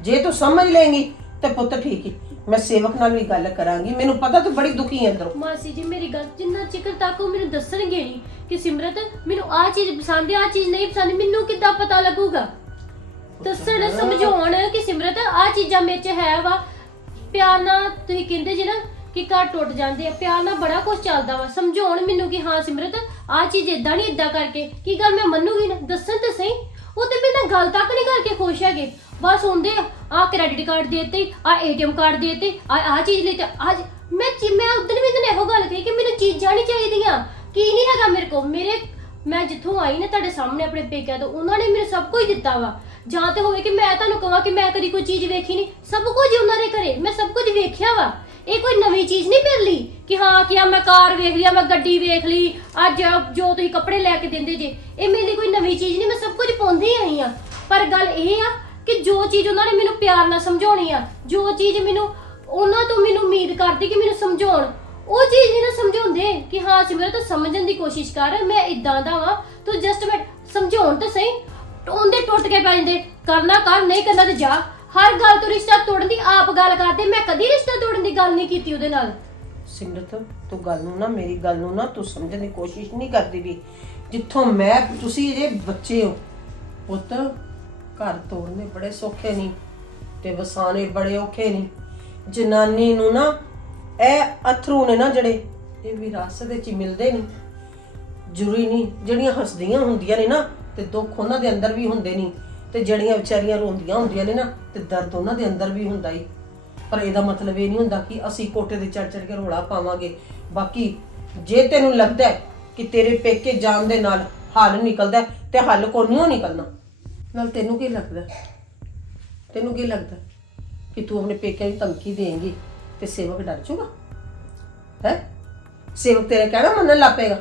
ਜੇ ਤੂੰ ਸਮਝ ਲੇਂਗੀ ਤੇ ਪੁੱਤ ਠੀਕ ਹੈ। ਮੈਂ ਸੇਵਕ ਨਾਲ ਵੀ ਗੱਲ ਕਰਾਂਗੀ। ਮੈਨੂੰ ਪਤਾ ਤੂੰ ਬੜੀ ਦੁਖੀ ਹੈ ਅੰਦਰੋਂ। ਮਾਸੀ ਜੀ ਮੇਰੀ ਗੱਲ ਜਿੰਨਾ ਚਿਕਰ ਤੱਕ ਉਹ ਮੈਨੂੰ ਦੱਸਣਗੇ ਨਹੀਂ ਕਿ ਸਿਮਰਤ ਮੈਨੂੰ ਆਹ ਚੀਜ਼ ਪਸੰਦ ਹੈ ਆਹ ਚੀਜ਼ ਨਹੀਂ ਪਸੰਦ ਮੈਨੂੰ ਕਿੱਦਾਂ ਪਤਾ ਲੱਗੂਗਾ? ਦੱਸਣ ਸਮਝਾਉਣ ਕਿ ਸਿਮਰਤ ਆਹ ਚੀਜ਼ਾਂ ਮੇਰੇ 'ਚ ਹੈ ਵਾ। ਪਿਆਰ ਨਾਲ ਤੁਸੀਂ ਕਹਿੰਦੇ ਜੀ ਨਾ ਕਿ ਘਰ ਟੁੱਟ ਜਾਂਦੇ ਆ। ਪਿਆਰ ਨਾਲ ਬੜਾ ਕੁਝ ਚੱਲਦਾ ਵਾ। ਸਮਝਾਉਣ ਮੈਨੂੰ ਕਿ ਹਾਂ ਸਿਮਰਤ, ਆਹ ਚੀਜ਼ ਇਦਾਂ ਨਹੀਂ ਇਦਾਂ ਕਰਕੇ। ਕੀ ਗੱਲ ਮੈਂ ਮੰਨੂਗੀ ਨਾ? ਦੱਸਣ ਤੇ ਸਹੀ। ਉਹ ਤੇ ਮੇਰੇ ਨਾਲ ਗੱਲ ਤੱਕ ਨਹੀਂ ਕਰਕੇ ਖੁਸ਼ ਹੈਗੇ। ਬਸ ਹੁੰਦੇ ਆ, ਆਹ ਕ੍ਰੈਡਿਟ ਕਾਰਡ ਦੇਤੇ ਆ ਏਟੀਐਮ ਕਾਰਡ ਦੇਤੇ ਆ ਆਹ ਚੀਜ਼ ਲਈ ਤੇ ਅੱਜ ਮੈਂ ਚੀ- ਮੈਂ ਉਦੋਂ ਵੀ ਤੈਨੂੰ ਇਹੋ ਗੱਲ ਕਹੀ ਕਿ ਮੈਨੂੰ ਚੀਜ਼ਾਂ ਨਹੀਂ ਚਾਹੀਦੀਆਂ। ਕੀ ਨਹੀਂ ਹੈਗਾ ਮੇਰੇ ਕੋਲ? ਮੇਰੇ, ਮੈਂ ਜਿੱਥੋਂ ਆਈ ਨਾ ਤੁਹਾਡੇ ਸਾਹਮਣੇ ਆਪਣੇ ਪੇਕਿਆਂ ਤੋਂ, ਉਹਨਾਂ ਨੇ ਮੈਨੂੰ ਸਭ ਕੁਝ ਦਿੱਤਾ ਵਾ। ਜਾਂ ਤੇ ਹੋਵੇ ਕਿ ਮੈਂ ਤੁਹਾਨੂੰ ਕਹਾਂ ਕਿ ਮੈਂ ਕਦੀ ਕੋਈ ਚੀਜ਼ ਵੇਖੀ ਨਹੀਂ ਸਭ ਕੁਝ ਉਹਨਾਂ ਦੇ ਘਰੇ। ਮੈਂ ਸਭ ਕੁਝ ਵੇਖਿਆ ਵਾ। ਇਹ ਕੋਈ ਨਵੀਂ ਚੀਜ਼ ਨਹੀਂ ਮਿਲ ਲਈ ਕਿ ਹਾਂ ਕਿ ਆ ਮੈਂ ਕਾਰ ਵੇਖ ਲਿਆ ਮੈਂ ਗੱਡੀ ਵੇਖ ਲਈ, ਅੱਜ ਜੋ ਤੁਸੀਂ ਕੱਪੜੇ ਲੈ ਕੇ ਦਿੰਦੇ ਜੇ, ਇਹ ਮੇਰੇ ਲਈ ਕੋਈ ਨਵੀਂ ਚੀਜ਼ ਨਹੀਂ, ਮੈਂ ਸਭ ਕੁਝ ਪਾਉਂਦੀ ਆਈ ਆ। ਪਰ ਗੱਲ ਇਹ ਆ ਕਿ ਜੋ ਚੀਜ਼ ਉਹਨਾਂ ਨੇ ਮੈਨੂੰ ਪਿਆਰ ਨਾਲ ਸਮਝਾਉਣੀ ਆ, ਜੋ ਚੀਜ਼ ਮੈਨੂੰ, ਉਹਨਾਂ ਤੋਂ ਮੈਨੂੰ ਉਮੀਦ ਕਰਦੀ ਕਿ ਮੈਨੂੰ ਸਮਝਾਉਣ, ਉਹ ਚੀਜ਼ ਨਹੀਂ ਨਾ ਸਮਝਾਉਂਦੇ ਕਿ ਹਾਂ ਸਿਮਰਤ, ਤੂੰ ਸਮਝਣ ਦੀ ਕੋਸ਼ਿਸ਼ ਕਰ, ਮੈਂ ਇਦਾਂ ਦਾ ਵਾਂ, ਤੂੰ ਜਸਟ ਮੈਂ ਸਮਝਾਉਣ ਤਾਂ ਸਹੀ, ਉਹਦੇ ਟੁੱਟ ਕੇ ਪੈ ਜਾਂਦੇ, ਕਰਨਾ ਕਰ, ਨਹੀਂ ਕਰਨਾ ਤੇ ਜਾ। ਹਰ ਗੱਲ ਤੋਂ ਰਿਸ਼ਤਾ ਤੋੜਨ ਦੀ ਆਪ ਗੱਲ ਕਰਦੇ, ਮੈਂ ਕਦੀ ਰਿਸ਼ਤਾ ਤੋੜਨ ਦੀ ਗੱਲ ਨਹੀਂ ਕੀਤੀ ਉਹਦੇ ਨਾਲ। ਸਿਮਰਤ ਤੂੰ ਗੱਲ ਨੂੰ ਨਾ, ਮੇਰੀ ਗੱਲ ਨੂੰ ਨਾ ਤੂੰ ਸਮਝਣ ਦੀ ਕੋਸ਼ਿਸ਼ ਨਹੀਂ ਕਰਦੀ ਵੀ ਜਿੱਥੋਂ ਮੈਂ, ਤੁਸੀਂ ਜੇ ਬੱਚੇ ਹੋ, ਪੁੱਤ, ਘਰ ਤੋੜਨੇ ਬੜੇ ਸੌਖੇ ਨਹੀਂ ਤੇ ਵਸਾਣੇ ਬੜੇ ਔਖੇ ਨਹੀਂ ਜਨਾਨੀ ਨੂੰ ਨਾ, ਇਹ ਅਥਰੂ ਨੇ ਨਾ ਜਿਹੜੇ, ਇਹ ਵਿਰਾਸਤ ਵਿੱਚ ਹੀ ਮਿਲਦੇ ਨਹੀਂ ਜ਼ਰੂਰੀ ਨਹੀਂ, ਜਿਹੜੀਆਂ ਹੱਸਦੀਆਂ ਹੁੰਦੀਆਂ ਨੇ ਨਾ, ਤੇ ਦੁੱਖ ਉਹਨਾਂ ਦੇ ਅੰਦਰ ਵੀ ਹੁੰਦੇ ਨਹੀਂ ਤੇ ਜਿਹੜੀਆਂ ਵਿਚਾਰੀਆਂ ਰੋਂਦੀਆਂ ਹੁੰਦੀਆਂ ਨੇ ਨਾ ਤੇ ਦਰਦ ਉਹਨਾਂ ਦੇ ਅੰਦਰ ਵੀ ਹੁੰਦਾ ਹੀ ਪਰ ਇਹਦਾ ਮਤਲਬ ਇਹ ਨਹੀਂ ਹੁੰਦਾ ਕਿ ਅਸੀਂ ਕੋਟੇ ਤੇ ਚੜ ਚੜ ਕੇ ਰੋਲਾ ਪਾਵਾਂਗੇ। ਬਾਕੀ ਜੇ ਤੈਨੂੰ ਲੱਗਦਾ ਹੈ ਕਿ ਤੇਰੇ ਪੇਕੇ ਜਾਣ ਦੇ ਨਾਲ ਹੱਲ ਨਿਕਲਦਾ ਹੈ, ਤੇ ਹੱਲ ਕੋਈ ਨਹੀਂ ਨਿਕਲਣਾ। ਨਾਲ ਤੈਨੂੰ ਕੀ ਲੱਗਦਾ ਹੈ? ਤੈਨੂੰ ਕੀ ਲੱਗਦਾ ਹੈ ਕਿ ਤੂੰ ਆਪਣੇ ਪੇਕਿਆਂ ਦੀ ਧਮਕੀ ਦੇਂਗੀ ਤੇ ਸੇਵਕ ਡਰ ਜਾਊਗਾ? ਹੈ? ਸੇਵਕ ਤੇਰੇ ਕਹਿਣਾ ਮੰਨਣ ਲੱਗ ਪਏਗਾ।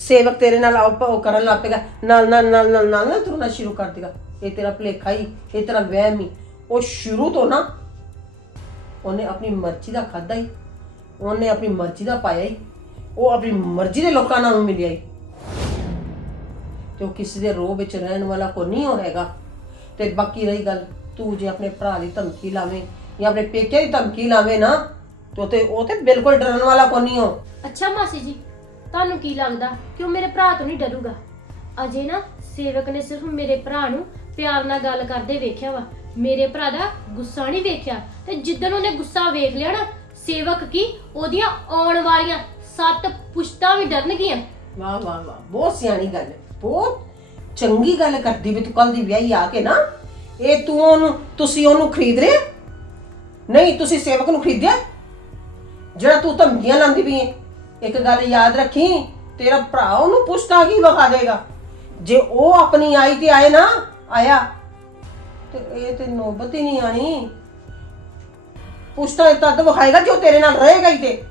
ਸੇਵਕ ਤੇਰੇ ਨਾਲ ਆਪ ਉਹ ਕਰਨ ਲੱਗ ਪਏਗਾ। ਨਾਲ ਨਾਲ ਨਾਲ ਨਾਲ ਨਾਲ ਨਾਲ ਤੁਰਨਾ ਸ਼ੁਰੂ ਕਰ ਦੇਗਾ। ਇਹ ਤੇਰਾ ਭਲੇਖਾ ਹੀ, ਇਹ ਤੇਰਾ ਵਹਿਮ ਹੀ। ਉਹ ਸ਼ੁਰੂ ਤੋਂ ਨਾ ਉਹਨੇ ਆਪਣੀ ਮਰਜ਼ੀ ਦਾ ਖਾਦਾ ਹੀ, ਉਹਨੇ ਆਪਣੀ ਮਰਜ਼ੀ ਦਾ ਪਾਇਆ ਹੀ, ਉਹ ਆਪਣੀ ਮਰਜ਼ੀ ਦੇ ਲੋਕਾਂ ਨਾਲ ਮਿਲਿਆ ਹੀ। ਤੇ ਉਹ ਕਿਸੇ ਦੇ ਰੋਹ ਵਿੱਚ ਰਹਿਣ ਵਾਲਾ ਕੋ ਨਹੀਂ ਹੋ ਹੈਗਾ। ਤੇ ਬਾਕੀ ਰਹੀ ਗੱਲ, ਤੂੰ ਜੇ ਆਪਣੇ ਭਰਾ ਦੀ ਧਮਕੀ ਲਾਵੇਂ ਜਾਂ ਆਪਣੇ ਪੇਕੇ ਦੀ ਧਮਕੀ ਲਾਵੇਂ ਨਾ, ਤੇ ਉਹ ਤੇ ਉਹ ਤੇ ਬਿਲਕੁਲ ਡਰਨ ਵਾਲਾ ਕੋ ਨਹੀਂ ਹੋ ਅੱਛਾ ਮਾਸੀ ਜੀ, ਤੁਹਾਨੂੰ ਕੀ ਲੱਗਦਾ ਕਿ ਉਹ ਮੇਰੇ ਭਰਾ ਤੋਂ ਨਹੀਂ ਡਰੂਗਾ? ਅਜੇ ਨਾ ਸੇਵਕ ਨੇ ਸਿਰਫ ਮੇਰੇ ਭਰਾ ਨੂੰ ਪਿਆਰ ਨਾਲ ਗੱਲ ਕਰਦੇ ਵੇਖਿਆ ਵਾ। ਮੇਰੇ ਭਰਾ ਦਾ ਗੁੱਸਾ ਨਹੀਂ ਵੇਖਿਆ। ਤੇ ਜਿੱਦਣ ਉਹਨੇ ਗੁੱਸਾ ਵੇਖ ਲਿਆ ਨਾ, ਸੇਵਕ ਕੀ? ਉਹਦੀਆਂ ਆਉਣ ਵਾਲੀਆਂ ਸੱਤ ਪੁਸ਼ਤਾਂ ਵੀ ਡਰਨਗੀਆਂ। ਵਾਹ ਵਾਹ ਵਾਹ, ਬਹੁਤ ਸਿਆਣੀ ਗੱਲ ਹੈ ਬਹੁਤ ਚੰਗੀ ਗੱਲ ਕਰਦੀ ਵੀ ਤੂੰ ਕੱਲ ਦੀ ਵਿਆਹੀ ਆ ਕੇ ਨਾ, ਇਹ ਤੂੰ ਉਹਨੂੰ, ਤੁਸੀਂ ਉਹਨੂੰ ਖਰੀਦ ਰਹੇ? ਨਹੀਂ, ਤੁਸੀਂ ਸੇਵਕ ਨੂੰ ਖਰੀਦਿਆ? ਜਿਹੜਾ ਤੂੰ ਧਮਕੀਆਂ ਲਾਉਂਦੀ ਪਈ ਹੈ ਇੱਕ ਗੱਲ ਯਾਦ ਰੱਖੀ, ਤੇਰਾ ਭਰਾ ਉਹਨੂੰ ਪੁਸ਼ਤਾਂ ਕੀ ਵਿਖਾ ਦੇਗਾ। ਜੇ ਉਹ ਆਪਣੀ ਆਈ ਤੇ ਆਏ ਨਾ ਆਇਆ ਤੇ ਇਹ ਤੇ ਨੌਬਤ ਹੀ ਨਹੀਂ ਆਣੀ ਪੁੱਛਤਾ ਤਦ ਵਿਖਾਏਗਾ ਜੋ ਤੇਰੇ ਨਾਲ ਰਹੇਗਾ ਹੀ ਤੇ।